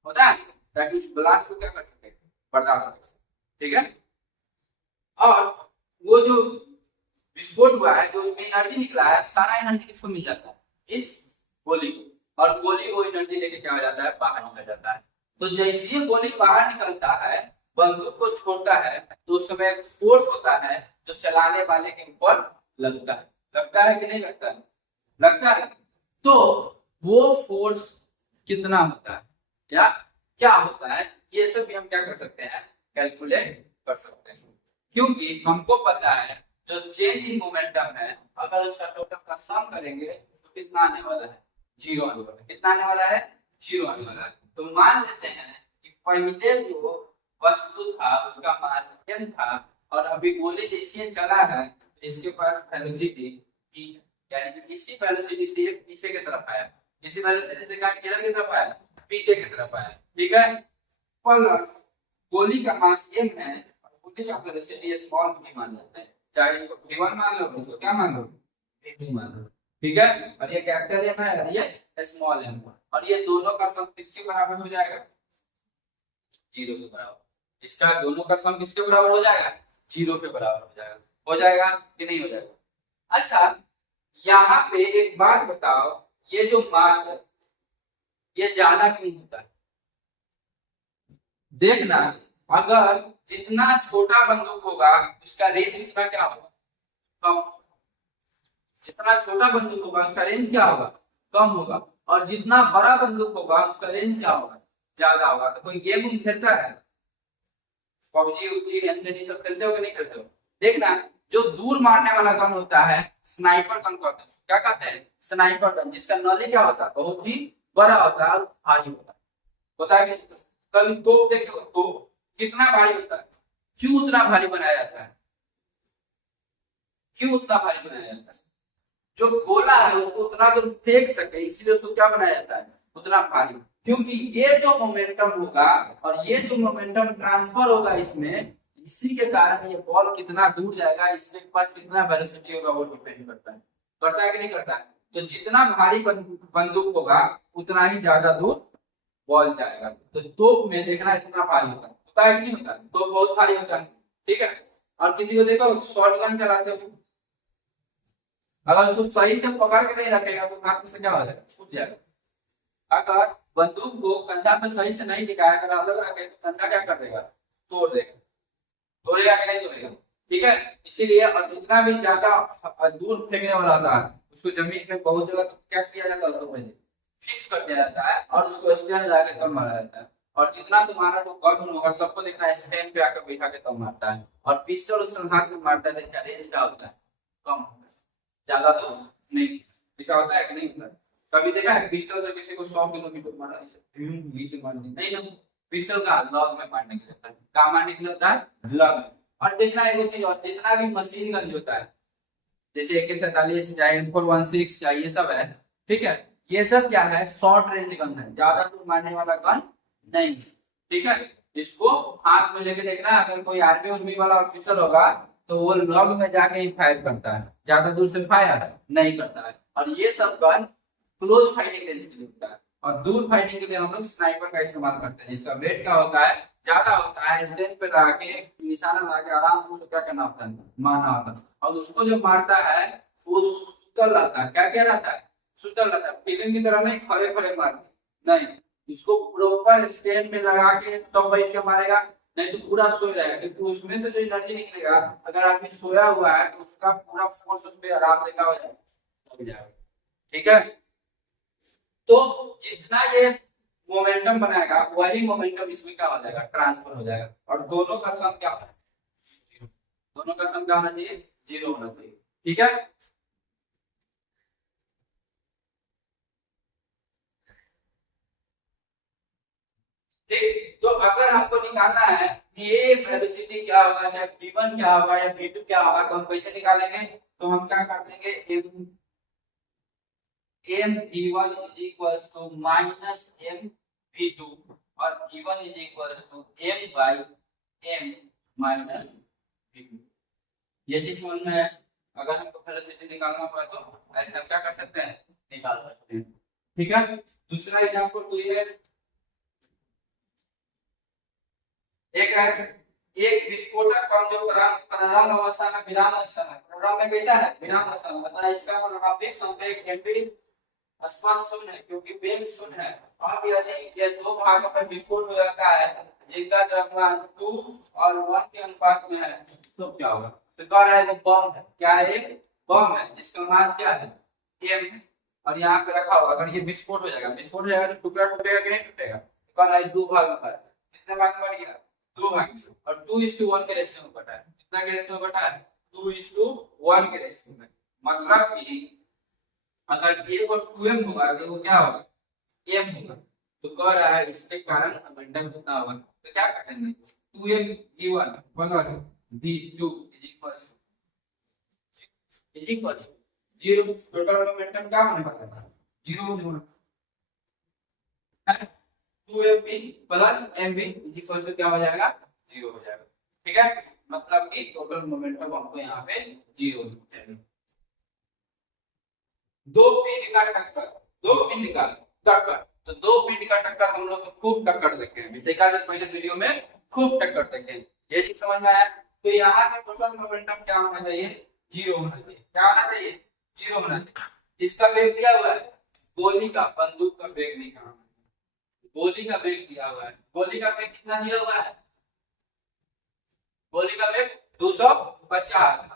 होता है, ताकि उस ब्लास्ट को क्या कर सके, बर्दाश्त कर सके, ठीक है। और वो जो विस्फोट हुआ है, जो उसमें एनर्जी निकला है, सारा एनर्जी किसको मिल जाता है, इस गोली को। और गोली वो एनर्जी लेके क्या हो जाता है, बाहर निकल जाता है। तो जैसे ही गोली बाहर निकलता है, बंदूक को छोड़ता है, तो उस समय एक फोर्स होता है जो चलाने वाले के ऊपर लगता है। लगता है कि नहीं लगता है, लगता है। तो वो फोर्स कितना होता है या क्या होता है, ये सब भी हम क्या कर सकते हैं, कैलकुलेट कर सकते हैं। क्योंकि हमको पता है जो चेंज इन मोमेंटम है, अगर उसका टोटल का सम करेंगे तो कितना आने वाला है, 0 आने वाला है। कितना आने वाला है, 0 आने वाला है। तो मान लेते हैं कि पहले जो वस्तु था उसका मास m था, और अभी गोली जैसे चला है इसके पास वेलोसिटी v, यानी कि इसी वेलोसिटी से ये पीछे की तरफ आया, इसी वेलोसिटी से क्या किधर की तरफ आया, पीछे की तरफ आया, ठीक है। प्लस गोली का मास m है, गोली का वेलोसिटी स्मॉल v मान लेते हैं, चाहे इसको v1 मान लो, इसको क्या मान लो v2 मान लो, ठीक है। और ये कैपिटल M है और ये स्मॉल m, और ये दोनों का सम किसके बराबर हो जाएगा, 0 के बराबर। इसका दोनों का सम किसके बराबर हो जाएगा, 0 के बराबर हो जाएगा। हो जाएगा कि नहीं हो जाएगा। अच्छा यहाँ पे एक बात बताओ, ये जो मास है ये ज्यादा क्यों होता है, देखना, अगर जितना छोटा बंदूक होगा उसका रेंज कितना क्या होगा, कम। जितना छोटा बंदूक होगा उसका रेंज क्या होगा, कम होगा। और जितना बड़ा बंदूक होगा उसका रेंज क्या होगा, ज्यादा होगा। तो कोई गेम खेलता है, पबजी उबजी एंथनी सब खेलते हो कि नहीं खेलते हो? देखना, जो दूर मारने वाला गन होता है स्नाइपर गन कहते हैं। क्या कहते हैं, स्नाइपर गन, जिसका नॉलेज क्या होता है, बहुत ही बड़ा होता है और भारी होता है कि कभी तोप देखो, तो कितना भारी होता है, क्यों उतना भारी बनाया जाता है, क्यों उतना भारी बनाया जाता है? जो गोला है उसको उतना तो फेंक सके, इसलिए उसको क्या बनाया जाता है, उतना भारी। क्योंकि ये जो मोमेंटम होगा और ये जो मोमेंटम ट्रांसफर होगा इसमें, इसी के कारण ये बॉल कितना दूर जाएगा, इसके पास कितना वेलोसिटी होगा वो डिपेंड करता है कि नहीं करता है? तो जितना भारी बंदूक होगा उतना ही ज्यादा दूर बॉल जाएगा। तो तोप में देखना इतना भारी होता है कि नहीं होता? तो बहुत भारी होता है, ठीक है। और किसी को देखो शॉर्ट गन चलाते हो, अगर उसको सही से पकड़ के नहीं रखेगा तो हाथ में से क्या हो जाएगा, छूट जाएगा। अगर बंदूक को कंधा पे सही से नहीं टिकाया, अगर अलग रखे तो कंधा क्या कर देगा, तोड़ देगा। तोड़ेगा कि नहीं तोड़ेगा, ठीक है। इसीलिए और जितना भी ज्यादा दूर फेंकने वाला होता है उसको जमीन पे बहुत जगह तो क्या किया जाता है, उसको पहले फिक्स कर दिया जाता है और उसको स्टैंड लगा के तब मारा जाता है। और जितना तुम्हारा जो गन होगा सबको देखना है स्टैंड पे आकर बैठा के तब मारता है। और पिस्टल उस हाथ में मारता है, तो रेंज क्या होता है, कम होता है, ज्यादा तो नहीं। ऐसा होता है कि नहीं होता है? कभी देखा है पिस्टल से किसी को 100 किलोमीटर मारा, ऐसे मारने नहीं ना, पिस्टल का लॉग में मारने के लिए होता है। कहाँ मारने के लिए होता है, लॉग में। और देखना एक चीज और, जितना भी मशीन गन होता है जैसे AK-47 चाहे M416 चाहे ये सब है, ठीक है, ये सब क्या है, शॉर्ट रेंज गन है, ज्यादा दूर मारने वाला गन नहीं, ठीक है। इसको हाथ में लेके देखना, अगर कोई आर्मी उर्मी वाला ऑफिसर होगा तो वो लॉग में जाके ही फायर करता है, ज्यादा दूर से फायर नहीं करता है। और ये सब गन क्लोज फाइटिंग रेंज के लिए होता है, और दूर फाइटिंग के लिए हम लोग स्नाइपर का इस्तेमाल करते हैं, जिसका वेट क्या होता है, ज्यादा होता है। स्टैंड पे लगा के निशाना लगा के आराम से उसको क्या करना होता है, मारना होता है। और उसको जो मारता है वो सुतल रहता है, क्या क्या रहता है, सुतल रहता है। फिल्म की तरह नहीं खड़े खड़े मारते नहीं, इसको प्रॉपर स्टैंड में लगा के तब बैठ के मारेगा, नहीं तो पूरा सो जाएगा। क्योंकि उसमें से जो एनर्जी निकलेगा, अगर आदमी सोया हुआ है तो उसका पूरा फोर्स उस पर आराम से क्या हो जाएगा, ठीक है। तो जितना ये मोमेंटम बनाएगा वही मोमेंटम इसमें क्या हो जाएगा, ट्रांसफर हो जाएगा। और दोनों का सम क्या होता है, दोनों का सम क्या होना चाहिए, 0 होना चाहिए, ठीक है। ठीक, तो अगर हमको निकालना है कि ये वेलोसिटी क्या होगा, या v1 क्या होगा या v2 क्या होगा, तो हम कैसे निकालेंगे, तो हम क्या कर देंगे, m v1 is equals to minus m v2 और v1 is equals to m by m minus v2। ये चीज समझ में है? अगर हमको वेलोसिटी निकालना पड़ा तो ऐसे हम क्या कर सकते हैं, निकाल सकते हैं, ठीक है। दूसरा एग्जांपल तो ये एक है, एक विस्फोटक कण जो प्रारंभ अवस्था में विराम अवस्था में, प्रारंभ में कैसा है, विराम अवस्था में, मतलब इसका प्रारंभिक संवेग mv स्पष्ट शून्य है क्योंकि वेग शून्य है। अब यदि ये दो भागों में विस्फोट हो जाता है जिनका द्रव्यमान 2 और 1 के अनुपात में है, तो क्या होगा, तो कह रहा है वो बम है, क्या है, एक बम है जिसका मास क्या है, m है, और यहाँ पे रखा होगा। अगर ये विस्फोट हो जाएगा, विस्फोट हो जाएगा तो टुकड़ा टूटेगा कि नहीं टूटेगा, तो कह रहा है 2 भाग में है, कितने भाग में बढ़ गया, 2 भाग, और 2:1 के रेशियो में बटा है, कितना के रेशियो में बटा है, 2:1 के रेशियो में। मतलब कि अगर a को 2m होगा तो वो क्या होगा, m होगा। तो कह रहा है इसके कारण मोमेंटम कितना होगा, तो क्या करेंगे, 2m v1 बराबर v2 is equal 0, total momentum क्या होने वाला है, 0 होने वाला है। 2mv plus mv is equal to क्या हो जाएगा, 0 हो जाएगा, ठीक है। मतलब कि टोटल मोमेंटम हमको यहाँ पे 0 मिलेगा। दो पिंड का टक्कर, दो पिंड का टक्कर, तो दो पिंड का टक्कर हम लोग खूब टक्कर देखे हैं, देखा था पहले वीडियो में, खूब टक्कर देखे, ये चीज समझ में आया। तो यहाँ पे टोटल मोमेंटम क्या होना चाहिए, 0 होना चाहिए, क्या होना चाहिए, 0 होना चाहिए। इसका वेग दिया हुआ है, गोली का, बंदूक का वेग नहीं कहा, गोली का वेग दिया हुआ है, गोली का वेग कितना दिया हुआ है, गोली का वेग 250,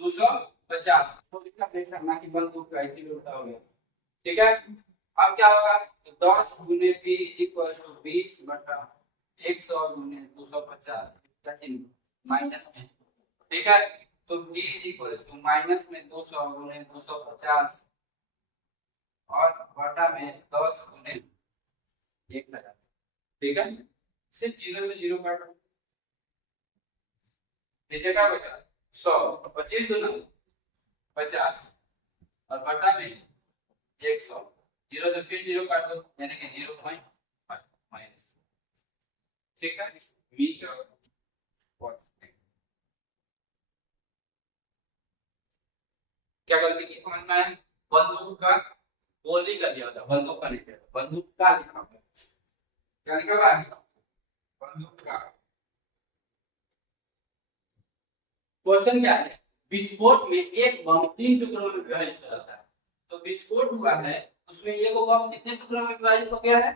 250 तो कितना वेग करना कि बंदूक का ऐसे उड़ता हो गया, ठीक है। अब क्या होगा, 10 गुने v इक्वल टू 20 बटा 100 गुने 250 माइनस में, ठीक है। तो v इक्वल टू माइनस में 200 गुने 250 और बटा में 10 गुने 1000, ठीक है। सिर्फ 0 से 0 काटो, नीचे क्या बचा 100, 25 गुना 50 और बटा में 100, 0 से फिर 0 काट दो यानी कि 0.5 माइनस, ठीक है। मीटर पर सेकंड। क्या गलती की समझ में आया, बंदूक का गोली का दिया था, बंदूक का नहीं दिया, बंदूक का लिखा हुआ, क्या लिखा हुआ है, बंदूक का। क्वेश्चन क्या है, विस्फोट में एक बम 3 टुकड़ों में विभाजित हो जाता है, तो विस्फोट हुआ है उसमें एक बम कितने टुकड़ों में विभाजित हो गया है,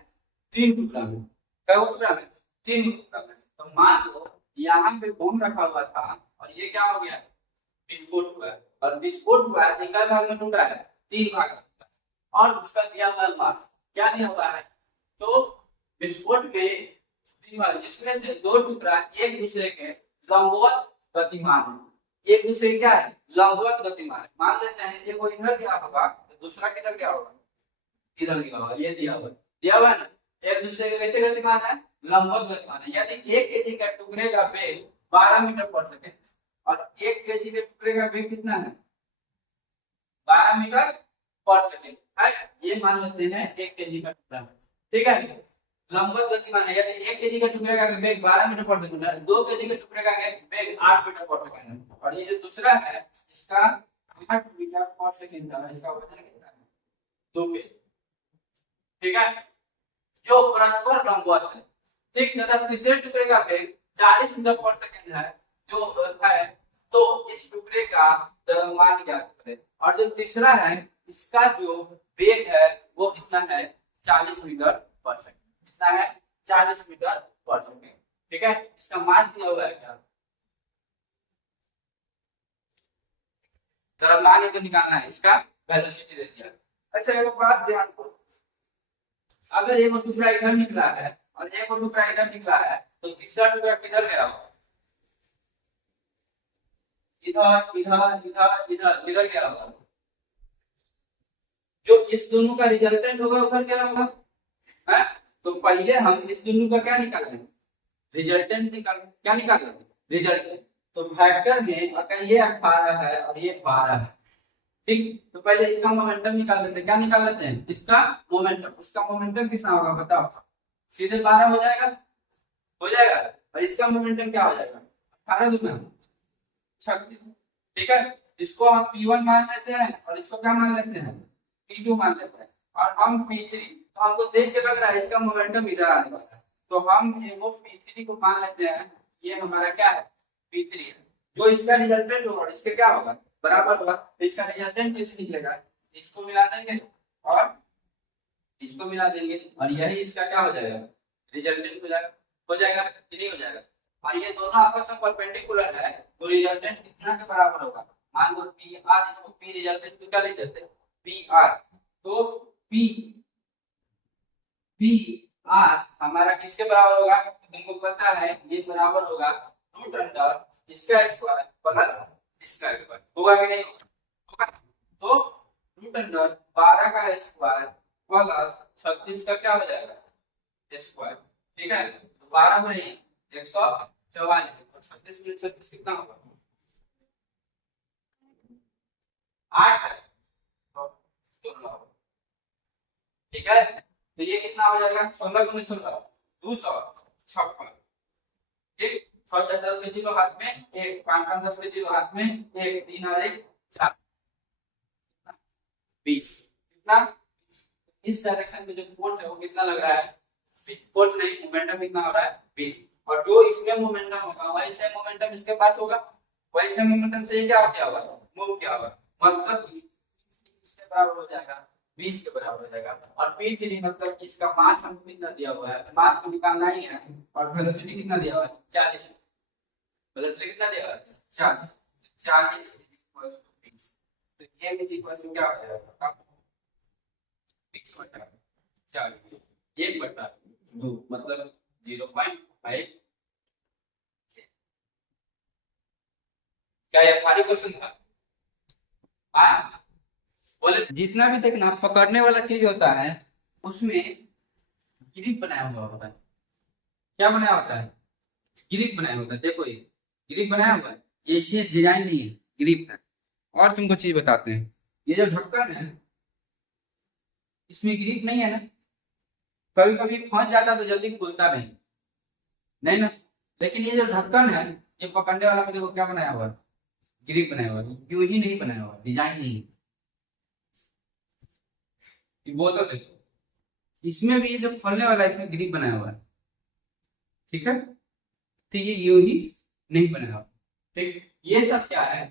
3 टुकड़ा में, क्या टुकड़ा में, 3 टुकड़ा में। तो मान लो यहाँ पे बम रखा हुआ था और ये क्या हो गया, विस्फोट हुआ है, और विस्फोट हुआ है कितने भाग में टूटा है, 3 भाग में, और उसका दिया हुआ मास क्या दिया हुआ है, तो विस्फोट में दीवार जिसमें से 2 टुकड़ा एक दूसरे के लंबवत गतिमान है, एक दूसरे क्या है, लंबवत गतिमान है। मान लेते हैं एक इधर गया होगा तो दूसरा किधर गया होगा, इधर गया होगा, ये दिया हुआ है ना, एक दूसरे के कैसे गतिमान है, लंबवत गतिमान है। यानी 1 केजी का टुकड़े का वेग 12 मीटर पर सेकंड और 1 केजी के टुकड़े का वेग कितना है, 12 मीटर पर सेकंड है, ये मान लेते हैं 1 केजी का टुकड़ा, ठीक है। लंबवत गतिमान है यानी 1 केजी का टुकड़े का वेग 12 मीटर पर सेकंड है, 2 केजी के टुकड़े का वेग 8 मीटर पर सेकंड है, और ये जो दूसरा है इसका 8 मीटर पर सेकंड था, इसका वजन कितना है, 2 केजी, ठीक है, जो परस्पर लंबवत है, ठीक। तथा तीसरे टुकड़े का वेग 40 मीटर पर सेकंड है जो है, तो इस टुकड़े का द्रव्यमान ज्ञात करें, और जो तीसरा है इसका जो वेग है वो कितना है, 40 मीटर पर सेकंड, कितना है, 40 मीटर पर सेकंड, ठीक है। इसका मास दिया हुआ है क्या, द्रव्यमान को निकालना है, इसका वेलोसिटी दे दिया। अच्छा एक बात ध्यान दो, अगर एक टुकड़ा इधर निकला है और एक टुकड़ा इधर निकला है तो तीसरा टुकड़ा किधर गया होगा, इधर इधर इधर इधर इधर गया होगा, जो इस दोनों का रिजल्टेंट होगा उधर क्या होगा है। तो पहले हम इस दोनों का क्या निकालेंगे, रिजल्टेंट निकालेंगे, क्या निकालेंगे, रिजल्टेंट। तो वेक्टर में अगर ये 18 है और ये 12 है, ठीक, तो पहले इसका मोमेंटम निकाल लेते हैं, क्या निकाल लेते हैं, इसका मोमेंटम। इसका मोमेंटम कितना होगा बताओ, सीधे 12 हो जाएगा, हो जाएगा, और इसका मोमेंटम क्या हो जाएगा, 18 गुना 36, ठीक है। इसको हम P1 मान लेते हैं और इसको क्या मान लेते हैं, P2 मान लेते हैं, और हम P3, तो हमको देख के लग रहा है इसका मोमेंटम इधर आने वाला है, तो हम वो P3 को मान लेते हैं, ये हमारा क्या है, P3 है, जो इसका रिजल्टेंट होगा और इसके क्या होगा, बराबर होगा। तो इसका रिजल्टेंट कैसे निकलेगा, इसको मिला देंगे और इसको मिला देंगे और यही इसका क्या हो जाएगा, रिजल्टेंट हो जाएगा, हो जाएगा कि नहीं हो जाएगा। और ये दोनों आपस में परपेंडिकुलर है तो रिजल्टेंट कितना के बराबर होगा, मान लो पी आर, इसको पी रिजल्टेंट को क्या लिख देते हैं, पी आर। तो पी आर हमारा किसके बराबर होगा, तुमको पता है ये बराबर होगा रूट अंडर इसका स्क्वायर प्लस इसका स्क्वायर, होगा कि नहीं होगा। तो रूट अंडर 12 का स्क्वायर प्लस 36 का क्या हो जाएगा स्क्वायर, ठीक है। 12 में 144 और 36 में 36 कितना होगा, 8 है, तो 16, ठीक है। तो ये कितना हो जाएगा, 16 गुने 16 256, ठीक। 6 10 के जीरो हाथ में, 1 5 5 10 के जीरो हाथ में, 1 3 और 1 4 20, कितना, इस डायरेक्शन में जो फोर्स है वो कितना लग रहा है, फोर्स नहीं मोमेंटम कितना हो रहा है 20, और जो इसमें मोमेंटम होगा वही सेम मोमेंटम इसके पास होगा, वही सेम मोमेंटम से ये क्या हो गया होगा, मूव किया होगा, मतलब इसके बराबर हो जाएगा 20 के बराबर हो जाएगा। और P3 मतलब कि इसका मास हमको कितना दिया हुआ है, मास को निकालना ही है, और वेलोसिटी कितना दिया हुआ है 40। वेलोसिटी कितना दिया हुआ है 40, 40 इक्वल्स टू 20। तो m इज इक्वल्स टू क्या हो जाएगा 20 बटा 40, 1 बटा 2 मतलब 0.5। क्या ये भारी क्वेश्चन था? हाँ बोले जितना भी तक ना पकड़ने वाला चीज होता है उसमें ग्रिप बनाया हुआ होता है। क्या बनाया होता है? ग्रिप बनाया होता है। देखो ये ग्रिप बनाया हुआ है, ये डिजाइन नहीं है, ग्रिप है। और तुमको चीज बताते हैं, ये जो ढक्कन है इसमें ग्रिप नहीं है ना, कभी कभी फंस जाता तो जल्दी खुलता नहीं, नहीं ना। लेकिन ये जो ढक्कन है ये पकड़ने वाला में देखो क्या बनाया हुआ है, ग्रिप बनाया हुआ है। यूं ही नहीं बनाया हुआ, डिजाइन नहीं है। ये बोतल देखो, इसमें भी जो खोलने वाला है इसमें ग्रिप बनाया हुआ है, ठीक है। तो ये यूं ही नहीं बनाया हुआ, ठीक। ये सब क्या है,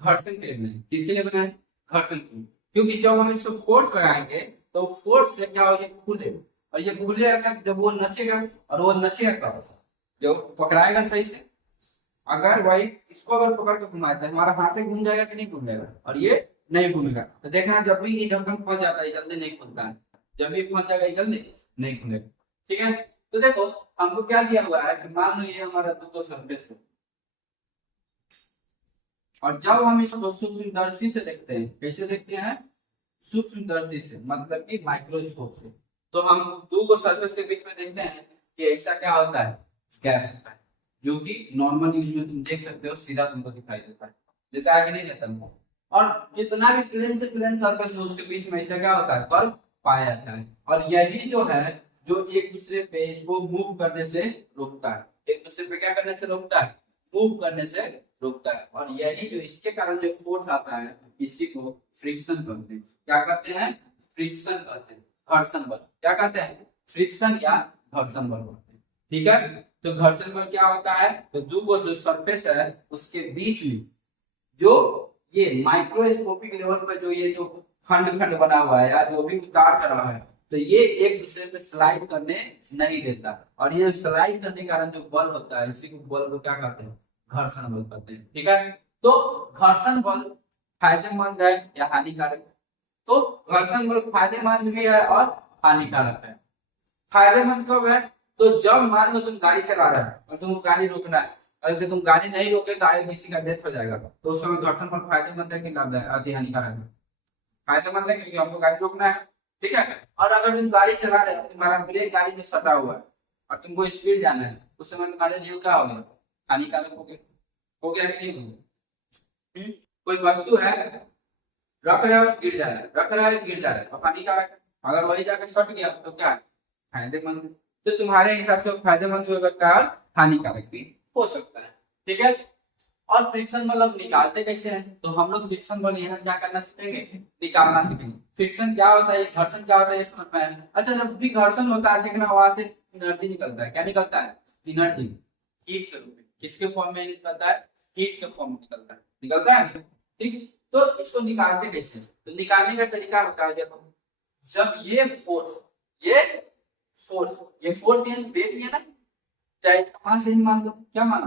घर्षण के लिए बना है। किसके लिए बना है? घर्षण के लिए। क्योंकि जब हम इसको फोर्स लगाएंगे तो फोर्स से क्या हो, ये खुले, और ये खुलेगा जब वो नचेगा, और वो नचेगा कब, जब पकड़ाएगा सही से। अगर भाई इसको अगर पकड़ के घुमाते हैं हमारा हाथ घूम जाएगा कि नहीं घूम जाएगा, और ये नहीं घूमेगा। तो देखना जब भी ये ढक्कन फंस जाता है जल्दी नहीं खुलता है, जब भी फंस जाएगा जल्दी नहीं खुलेगा, ठीक है। तो देखो हमको क्या दिया हुआ है कि मान लो ये हमारा दो सरफेस है, और जब हम इसको सूक्ष्मदर्शी से देखते हैं, कैसे देखते हैं? सूक्ष्मदर्शी से, मतलब कि माइक्रोस्कोप से। तो हम दो सरफेस के बीच में देखते हैं कि ऐसा क्या होता है, गैप होता है, जो कि नॉर्मल यूज में तुम देख सकते हो, सीधा तुमको दिखाई देता है, देता है कि नहीं देता है। और जितना भी प्लेन से प्लेन सरफेस है उसके बीच में ऐसा क्या होता है, कर्व पाया जाता है। और यही जो है जो एक दूसरे पे इसको मूव करने से रोकता है, एक दूसरे पे क्या करने से रोकता है, मूव करने से रोकता है। और यही जो इसके कारण जो फोर्स आता है इसी को फ्रिक्शन कहते हैं। क्या कहते हैं? फ्रिक्शन कहते हैं, घर्षण बल। क्या कहते हैं? फ्रिक्शन या घर्षण बल कहते हैं, ठीक है। तो घर्षण बल क्या होता है, तो दो जो सरफेस है उसके बीच में जो ये माइक्रोस्कोपिक लेवल पर जो ये जो खंड खंड बना हुआ है या जो भी उतार चढ़ाव है, तो ये एक दूसरे पे स्लाइड करने नहीं देता। और ये स्लाइड करने के कारण जो बल होता है इसी को बल को क्या कहते हैं, घर्षण बल कहते हैं, ठीक है। तो घर्षण बल फायदेमंद है या हानिकारक है? तो घर्षण बल फायदेमंद भी है और हानिकारक है। फायदेमंद कब है? तो जब मान लो तुम गाड़ी चला रहे हो और तुमको गाड़ी रोकना है, अगर तुम गाड़ी नहीं रोके तो आगे किसी का डेथ हो जाएगा, तो उस समय घर्षण बल फायदेमंद है कि लाभदायक, अति हानिकारक है? फायदेमंद है, क्योंकि हमको गाड़ी रोकना है, ठीक है। और अगर तुम गाड़ी चला रहे हो, तुम्हारा ब्रेक गाड़ी में सटा हुआ है और तुमको स्पीड जाना है, उस समय तुम्हारे लिए क्या होगा, हानिकारक हो गया कि नहीं होगा? कोई वस्तु है रख रहे हो गिर जा रहा है, रख रहा है गिर जा रहा है, तो हानिकारक है। अगर वही जाकर सट गया तो क्या है, फायदेमंद है। तो तुम्हारे हिसाब से फायदेमंद भी हो सकता है, हानिकारक भी हो सकता है, ठीक है। और फ्रिक्शन बल अब निकालते कैसे हैं? तो हम लोग फ्रिक्शन बल यहाँ क्या करना सीखेंगे, निकालना सीखेंगे। फ्रिक्शन क्या होता है, घर्षण क्या होता है, ये समझ में आया। अच्छा, जब भी घर्षण होता है देखना वहां से एनर्जी निकलता है। क्या निकलता है? एनर्जी, हीट के रूप में। किसके फॉर्म में निकलता है? हीट के फॉर्म में निकलता है, ठीक। तो इसको निकालते कैसे? तो निकालने का तरीका होता है, देखो जब ये फोर्स ये फोर्स ये वेट है ना, चाहे कहां से मान लो, क्या मानो,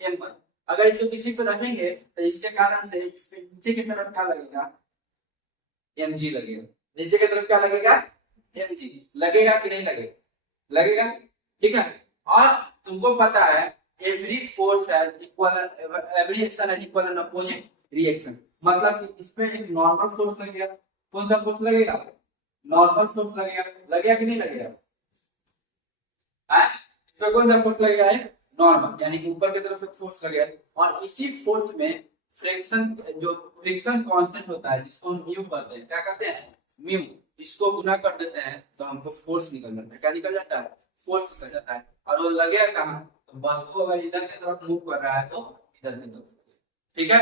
एम पर। अगर इसको किसी पे रखेंगे तो इसके कारण से इस पे नीचे की तरफ क्या लगेगा, mg लगेगा। नीचे की तरफ क्या लगेगा, mg लगेगा कि नहीं लगेगा, लगेगा, ठीक है। और तुमको पता है every force has equal, every action has equal and opposite reaction. मतलब कि इस पे एक नॉर्मल फोर्स लगेगा, कौन सा फोर्स लगेगा, नॉर्मल फोर्स लगेगा कि नहीं लगेगा, इस पे कौन सा फोर्स लगेगा, नॉर्मल, यानी कि ऊपर की तरफ एक फोर्स लगेगा। और इसी फोर्स में फ्रिक्शन, जो फ्रिक्शन कांस्टेंट होता है जिसको हम म्यू कहते हैं, क्या कहते हैं, म्यू, इसको गुना कर देते हैं तो हमको फोर्स निकल जाता है। क्या निकल जाता है? फोर्स निकल जाता है। और वो लगेगा कहाँ, तो बस को अगर इधर की तरफ मूव कर रहा है तो इधर की तरफ, ठीक है।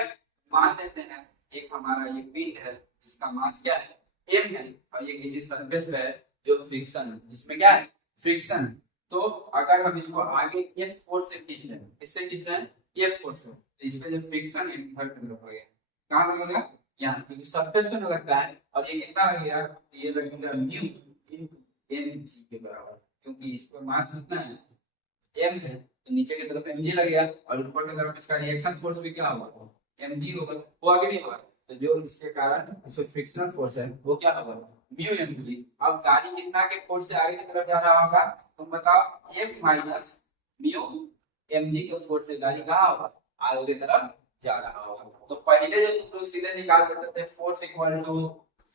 मान लेते हैं एक हमारा ये पिंड है, इसका मास क्या है, m है, और ये किसी सरफेस पे है जो फ्रिक्शन है, जिसमें क्या है, फ्रिक्शन है। तो अगर हम इसको आगे F फोर्स से खींच रहे हैं, किससे खींच रहे हैं, F फोर्स से, तो इसमें जो फ्रिक्शन है इधर की तरफ लगेगा, कहाँ लगेगा, यहाँ क्योंकि सरफेस पे ना लगता है, और ये कितना लगेगा, ये लगेगा म्यू एम जी के बराबर, क्योंकि इस पर मास कितना है, एम है, तो नीचे की तरफ एम जी लगेगा, और ऊपर की तरफ इसका रिएक्शन फोर्स भी क्या होगा, एम जी होगा, वो आगे नहीं होगा। तो जो इसके कारण इसमें फ्रिक्शनल फोर्स है वो क्या होगा, म्यू एम जी। अब गाड़ी कितना के फोर्स से आगे की तरफ जा रहा होगा, तुम बताओ, F minus mu M G के फोर्स से गाड़ी कहाँ होगा, आगे की तरफ जा रहा होगा। तो पहले जो तुम लोग सीधे निकाल देते थे फोर्स इक्वल टू,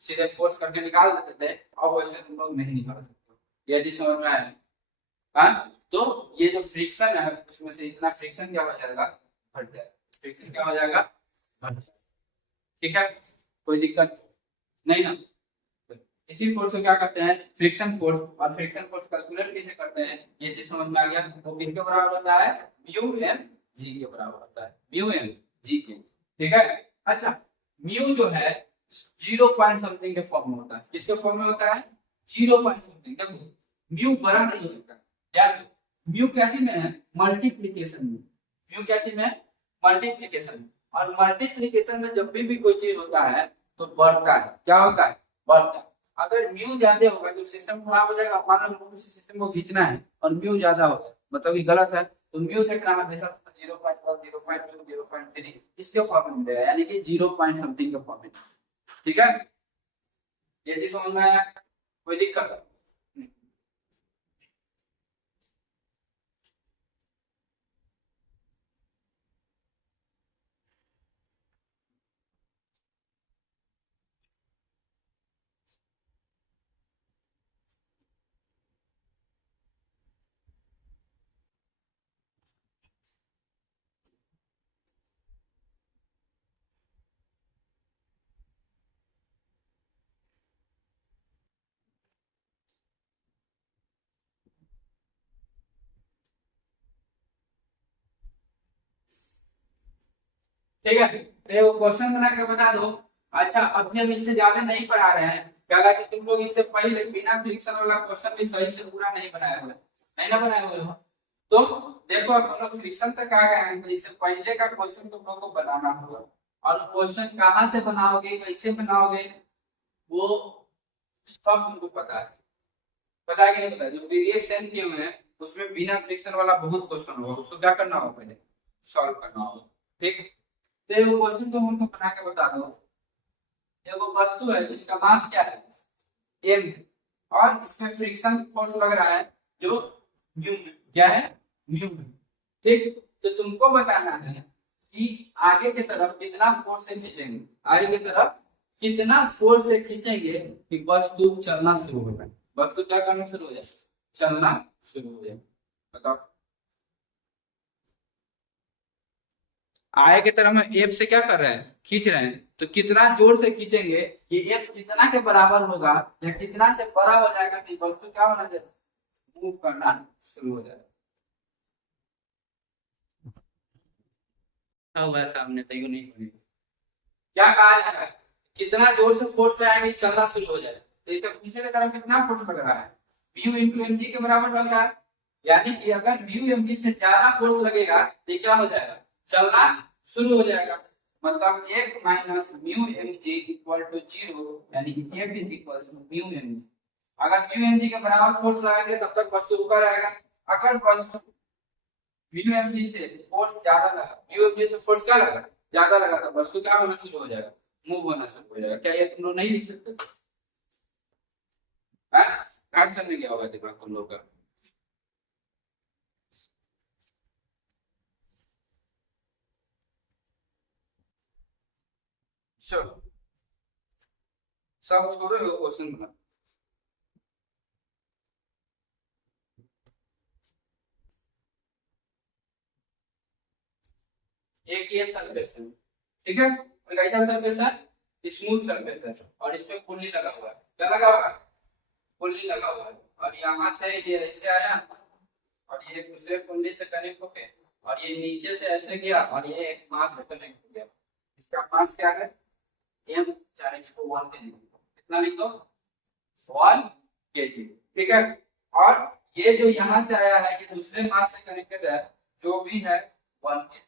सीधे फोर्स करके निकाल देते थे, अब वैसे तुम लोग नहीं निकाल सकते, यदि समझ में आया। हाँ, तो ये जो फ्रिक्शन है उसमें से इतना फ्रिक्शन क्या हो जाएगा, हट जाएगा, फ्रिक्शन क्या हो जाएगा, हट जाएगा। ठीक है, कोई दिक्कत नहीं ना। इसी फोर्स को क्या करते हैं, फ्रिक्शन फोर्स, और फ्रिक्शन फोर्स कैलकुलेट कैसे करते हैं, ये चीज समझ में आ गया। वो किसके बराबर होता है, म्यू एम जी के बराबर होता है, म्यू एम जी के। ठीक है, अच्छा, म्यू जो है 0 पॉइंट समथिंग के फॉर्म में होता है, किसके फॉर्म में होता है, 0 पॉइंट समथिंग। देखो म्यू बड़ा नहीं हो सकता, क्या म्यू क्या चीज में है, मल्टीप्लीकेशन में, म्यू क्या चीज में है, मल्टीप्लीकेशन। और मल्टीप्लीकेशन में जब भी कोई चीज होता है तो बढ़ता है, क्या होता है, बढ़ता है। अगर म्यू ज्यादा होगा तो सिस्टम खराब हो जाएगा, मान लो किसी सिस्टम को खींचना है और म्यू ज्यादा होगा, मतलब ये गलत है, तो म्यू देखना हमेशा 0.1 0.2 0.3 इसके फॉर्म में मिलेगा, यानी कि 0 पॉइंट समथिंग के फॉर्म में। ठीक है, ये चीज समझ में आया, कोई दिक्कत, ठीक है। तो वो क्वेश्चन बना के बता दो। अच्छा, अभी हम इससे ज्यादा नहीं पढ़ा रहे हैं, क्या कि तुम लोग इससे पहले बिना फ्रिक्शन वाला क्वेश्चन भी सही से पूरा नहीं बनाए हुए, नहीं ना बनाए हुए हो। तो देखो अब हम लोग फ्रिक्शन तक आ गए हैं, तो इससे पहले का क्वेश्चन तुम लोग को बनाना होगा, और क्वेश्चन कहाँ से बनाओगे, कैसे बनाओगे, वो सब तुमको पता है, पता है कि नहीं पता। जो पीडीएफ सेंड किए हुए हैं उसमें बिना फ्रिक्शन वाला बहुत क्वेश्चन होगा, उसको क्या करना होगा, पहले सॉल्व करना होगा। ठीक, तो वो क्वेश्चन को हमको बना के बता दो। ये वो वस्तु है जिसका मास क्या है, m, और इसमें फ्रिक्शन फोर्स लग रहा है जो म्यू, क्या है, म्यू। ठीक, तो तुमको बताना है कि आगे की तरफ कितना फोर्स से खींचेंगे, आगे की तरफ कितना फोर्स से खींचेंगे कि वस्तु चलना शुरू हो जाए, वस्तु क्या करना शुरू हो जाए, चलना शुरू हो जाए। बताओ, आगे की तरफ हम एफ से क्या कर रहे हैं, खींच रहे हैं, तो कितना जोर से खींचेंगे कि एफ कितना के बराबर होगा, या कितना से बड़ा हो जाएगा कि वस्तु क्या होना चाहिए, मूव करना शुरू हो जाएगा। हुआ है सामने, तैयो नहीं हुई, क्या कहा जा रहा है, कितना जोर से फोर्स लगाएंगे चलना शुरू हो जाए, तो इसके पीछे की तरफ कितना फोर्स लग रहा है, म्यू इंटू एम जी के बराबर लग रहा है। यानी कि अगर म्यू एम जी से ज्यादा फोर्स लगेगा तो क्या हो जाएगा, चलना शुरू हो जाएगा। मतलब एक minus mu M G equal to 0, यानी कि F is equal to mu M G. अगर म्यू एम जी के बराबर फोर्स लगाएंगे तब तक वस्तु रुका रहेगा, अगर वस्तु म्यू एम जी से फोर्स ज्यादा लगा, म्यू एम जी से फोर्स क्या लगा, ज्यादा लगा, तो वस्तु क्या होना शुरू हो जाएगा, मूव होना शुरू हो जाएगा। क्या ये तुम लोग नहीं लिख सकते, काट करने क्या होगा दिमाग तुम लोग का। चलो सब छोड़ो, क्वेश्चन बना। एक ये सरफेस है, ठीक है, कैसा सरफेस है, स्मूथ सरफेस है, और इसमें पुल्ली लगा हुआ है, क्या लगा हुआ है, पुल्ली लगा हुआ है, और यहाँ से ये ऐसे आया और ये दूसरे पुल्ली से कनेक्ट होके, और ये नीचे से ऐसे गया और ये एक मास से कनेक्ट हो गया। इसका मास क्या है, एम, चाहे इसको 1 के लिख दो, कितना लिख दो, 1 kg। ठीक है, और ये जो यहाँ से आया है कि दूसरे मास से कनेक्टेड है, जो भी है 1 kg,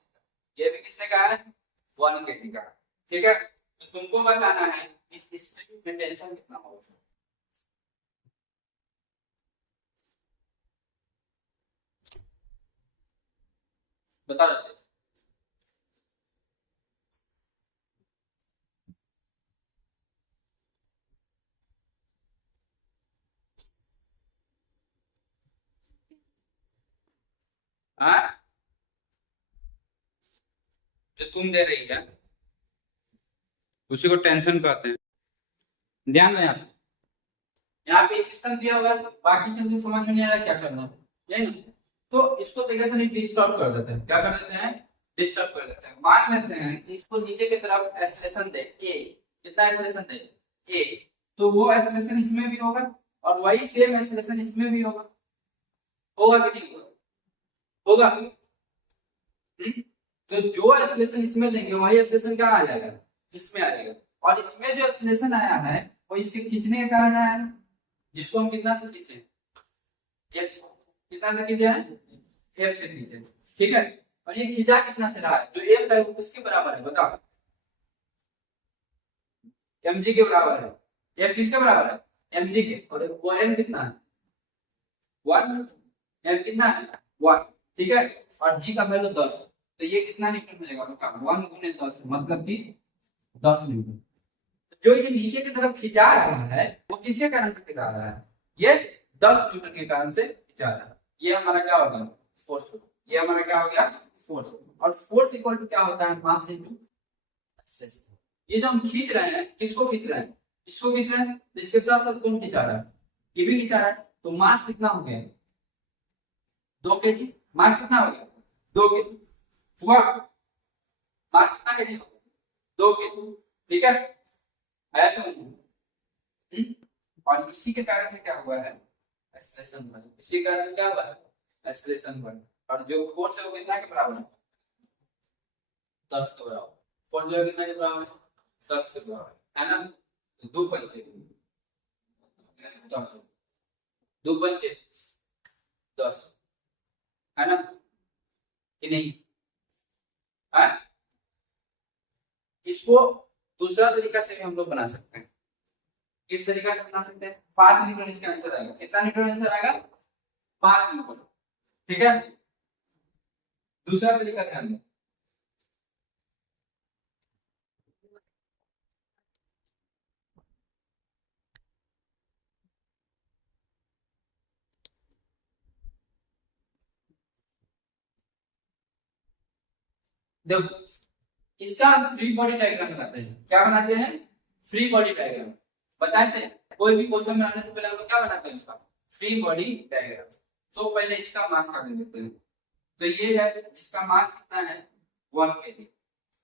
ये भी किसने कहा है, 1 kg का। ठीक है, तो तुमको बताना है कि स्प्रिंग में टेंशन कितना होगा। बता देते हाँ, जो तुम दे रही है उसी को टेंशन कहते हैं। ध्यान में आप यहाँ पे सिस्टम दिया हुआ है, बाकी चीजें समझ में नहीं आ रहा क्या करना है, यही ना। तो इसको तरीके से डिस्टर्ब कर देते हैं। क्या कर देते हैं? डिस्टर्ब कर देते हैं। मान लेते हैं कि इसको नीचे की तरफ एक्सेलरेशन दे ए, कितना एक्सेलरेशन दे ए, तो वो एक्सेलरेशन इसमें भी होगा और वही सेम एक्सेलरेशन इसमें भी होगा। होगा कि नहीं होगा? होगा। तो जो एक्सेलरेशन इसमें देंगे वही एक्सेलरेशन क्या आ जाएगा? इसमें आ जाएगा। और इसमें जो एक्सेलरेशन आया है वो इसके खींचने के कारण आया है, जिसको हम कितना से खींचे? एफ से। कितना से खींचे हैं? एफ से खींचे। ठीक है। और ये खींचा कितना से रहा है? जो एफ है वो किसके बराबर है बताओ? mg के बराबर है। एफ किसके बराबर है? mg के। और वो m कितना है? 1। m कितना है? 1। ठीक है। और g का वैल्यू 10। तो ये कितना न्यूटन मिलेगा बताओ? 1 गुने 10 मतलब कि 10 न्यूटन। जो ये नीचे की तरफ खिंचा रहा है वो किसके कारण से खिंचा रहा है? ये 10 न्यूटन के कारण से खिंचा रहा है। ये हमारा क्या होगा? फोर्स। ये हमारा क्या हो गया? फोर्स। और फोर्स इक्वल टू क्या होता है? मास इनटू एक्सेलरेशन। ये जो हम खींच रहे हैं, किसको खींच रहे हैं? इसको खींच रहे हैं। तो इसके साथ साथ कौन खिंचा रहा है? ये भी खिंचा रहा है। तो मास कितना हो गया? 2 kg। मास कितना हो गया? 2 kg हुआ। मास कितना kg हो गया? 2 kg। ठीक है। आया समझ में? और इसी के कारण से क्या हुआ है? एक्सेलरेशन बढ़। इसी के कारण से क्या हुआ है? एक्सेलरेशन बढ़। और जो फोर्स है वो कितना के बराबर है? 10 के बराबर। फोर्स जो है कितना के बराबर है? 10 के बराबर है ना। 2 पंचे 10, 2 पंचे 10, है ना कि नहीं? है? इसको दूसरा तरीका से भी हम लोग बना सकते हैं। किस तरीका से बना सकते हैं? 5 न्यूटन इसका आंसर आएगा। कितना न्यूटन आंसर आएगा? 5 न्यूटन। ठीक है। दूसरा तरीका ध्यान दें। देखो इसका हम फ्री बॉडी डायग्राम बनाते हैं। क्या बनाते हैं? फ्री बॉडी डायग्राम बताते हैं। कोई भी क्वेश्चन बनाने से पहले हम लोग क्या बनाते हैं? इसका फ्री बॉडी डायग्राम। तो पहले इसका मास का ले लेते हैं। तो ये है जिसका मास कितना है? 1 kg।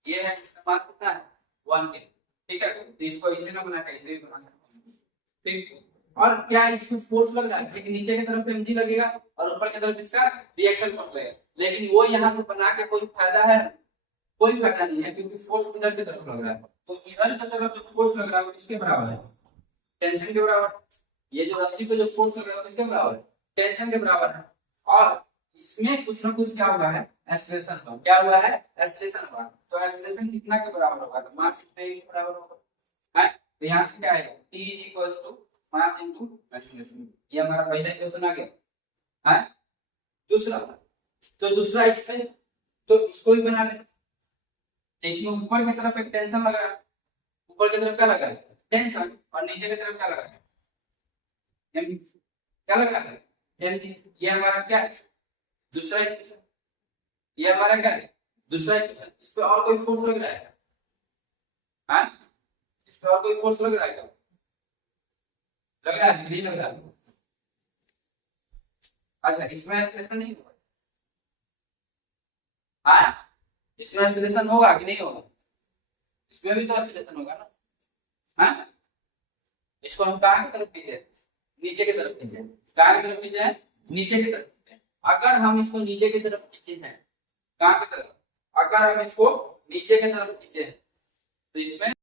ये है इसका मास कितना है? 1 kg। ठीक है। तो इसको इसे ना बना के इसे भी बना सकते हैं। ठीक। और क्या इसमें फोर्स लग रहा है? एक नीचे की तरफ mg लगेगा और ऊपर की तरफ इसका रिएक्शन फोर्स लगेगा। लेकिन वो यहाँ पे बना के कोई फायदा है? कोई फायदा नहीं है, क्योंकि फोर्स इधर की तरफ लग रहा है। तो इधर की तरफ जो फोर्स लग रहा है वो किसके बराबर है? टेंशन के बराबर। ये जो रस्सी पे जो फोर्स लग रहा है वो किसके बराबर है? टेंशन के बराबर है। और इसमें कुछ ना कुछ क्या हुआ है? एक्सेलरेशन हुआ। क्या हुआ है? एक्सेलरेशन हुआ। तो एक्सेलरेशन कितना के बराबर होगा? तो मास इनटू ए के बराबर होगा। है? तो यहाँ से क्या आएगा? T equals to mass into acceleration. ये हमारा पहला क्वेश्चन आ गया। है? दूसरा, तो दूसरा इस पे, तो इसको भी बना ले। इसमें ऊपर की तरफ एक टेंशन लगा है। ऊपर की तरफ क्या लगा है? टेंशन। और नीचे की तरफ क्या लगा है? एम। क्या लगा है? mg। ये हमारा क्या है? दूसरा इक्वेशन। ये हमारा क्या है? दूसरा इक्वेशन। इस पे और कोई फोर्स लग रहा है? हाँ? इस पे और कोई फोर्स लग रहा है क्या? लग रहा है? नहीं लग रहा है। अच्छा इसमें एक्सेलरेशन नहीं होगा। हाँ? इसमें एक्सेलरेशन होगा कि नहीं होगा? इसमें भी तो एक्सेलरेशन होगा ना। हाँ? इसको हम कहाँ की तरफ खींचे? नीचे की तरफ खींचे। कहाँ की तरफ खींचे हैं? नीचे की तरफ खींचे। अगर हम इसको नीचे की तरफ खींचे हैं, कहाँ की तरफ? अगर हम इसको नीचे की तरफ खींचे हैं तो इसमें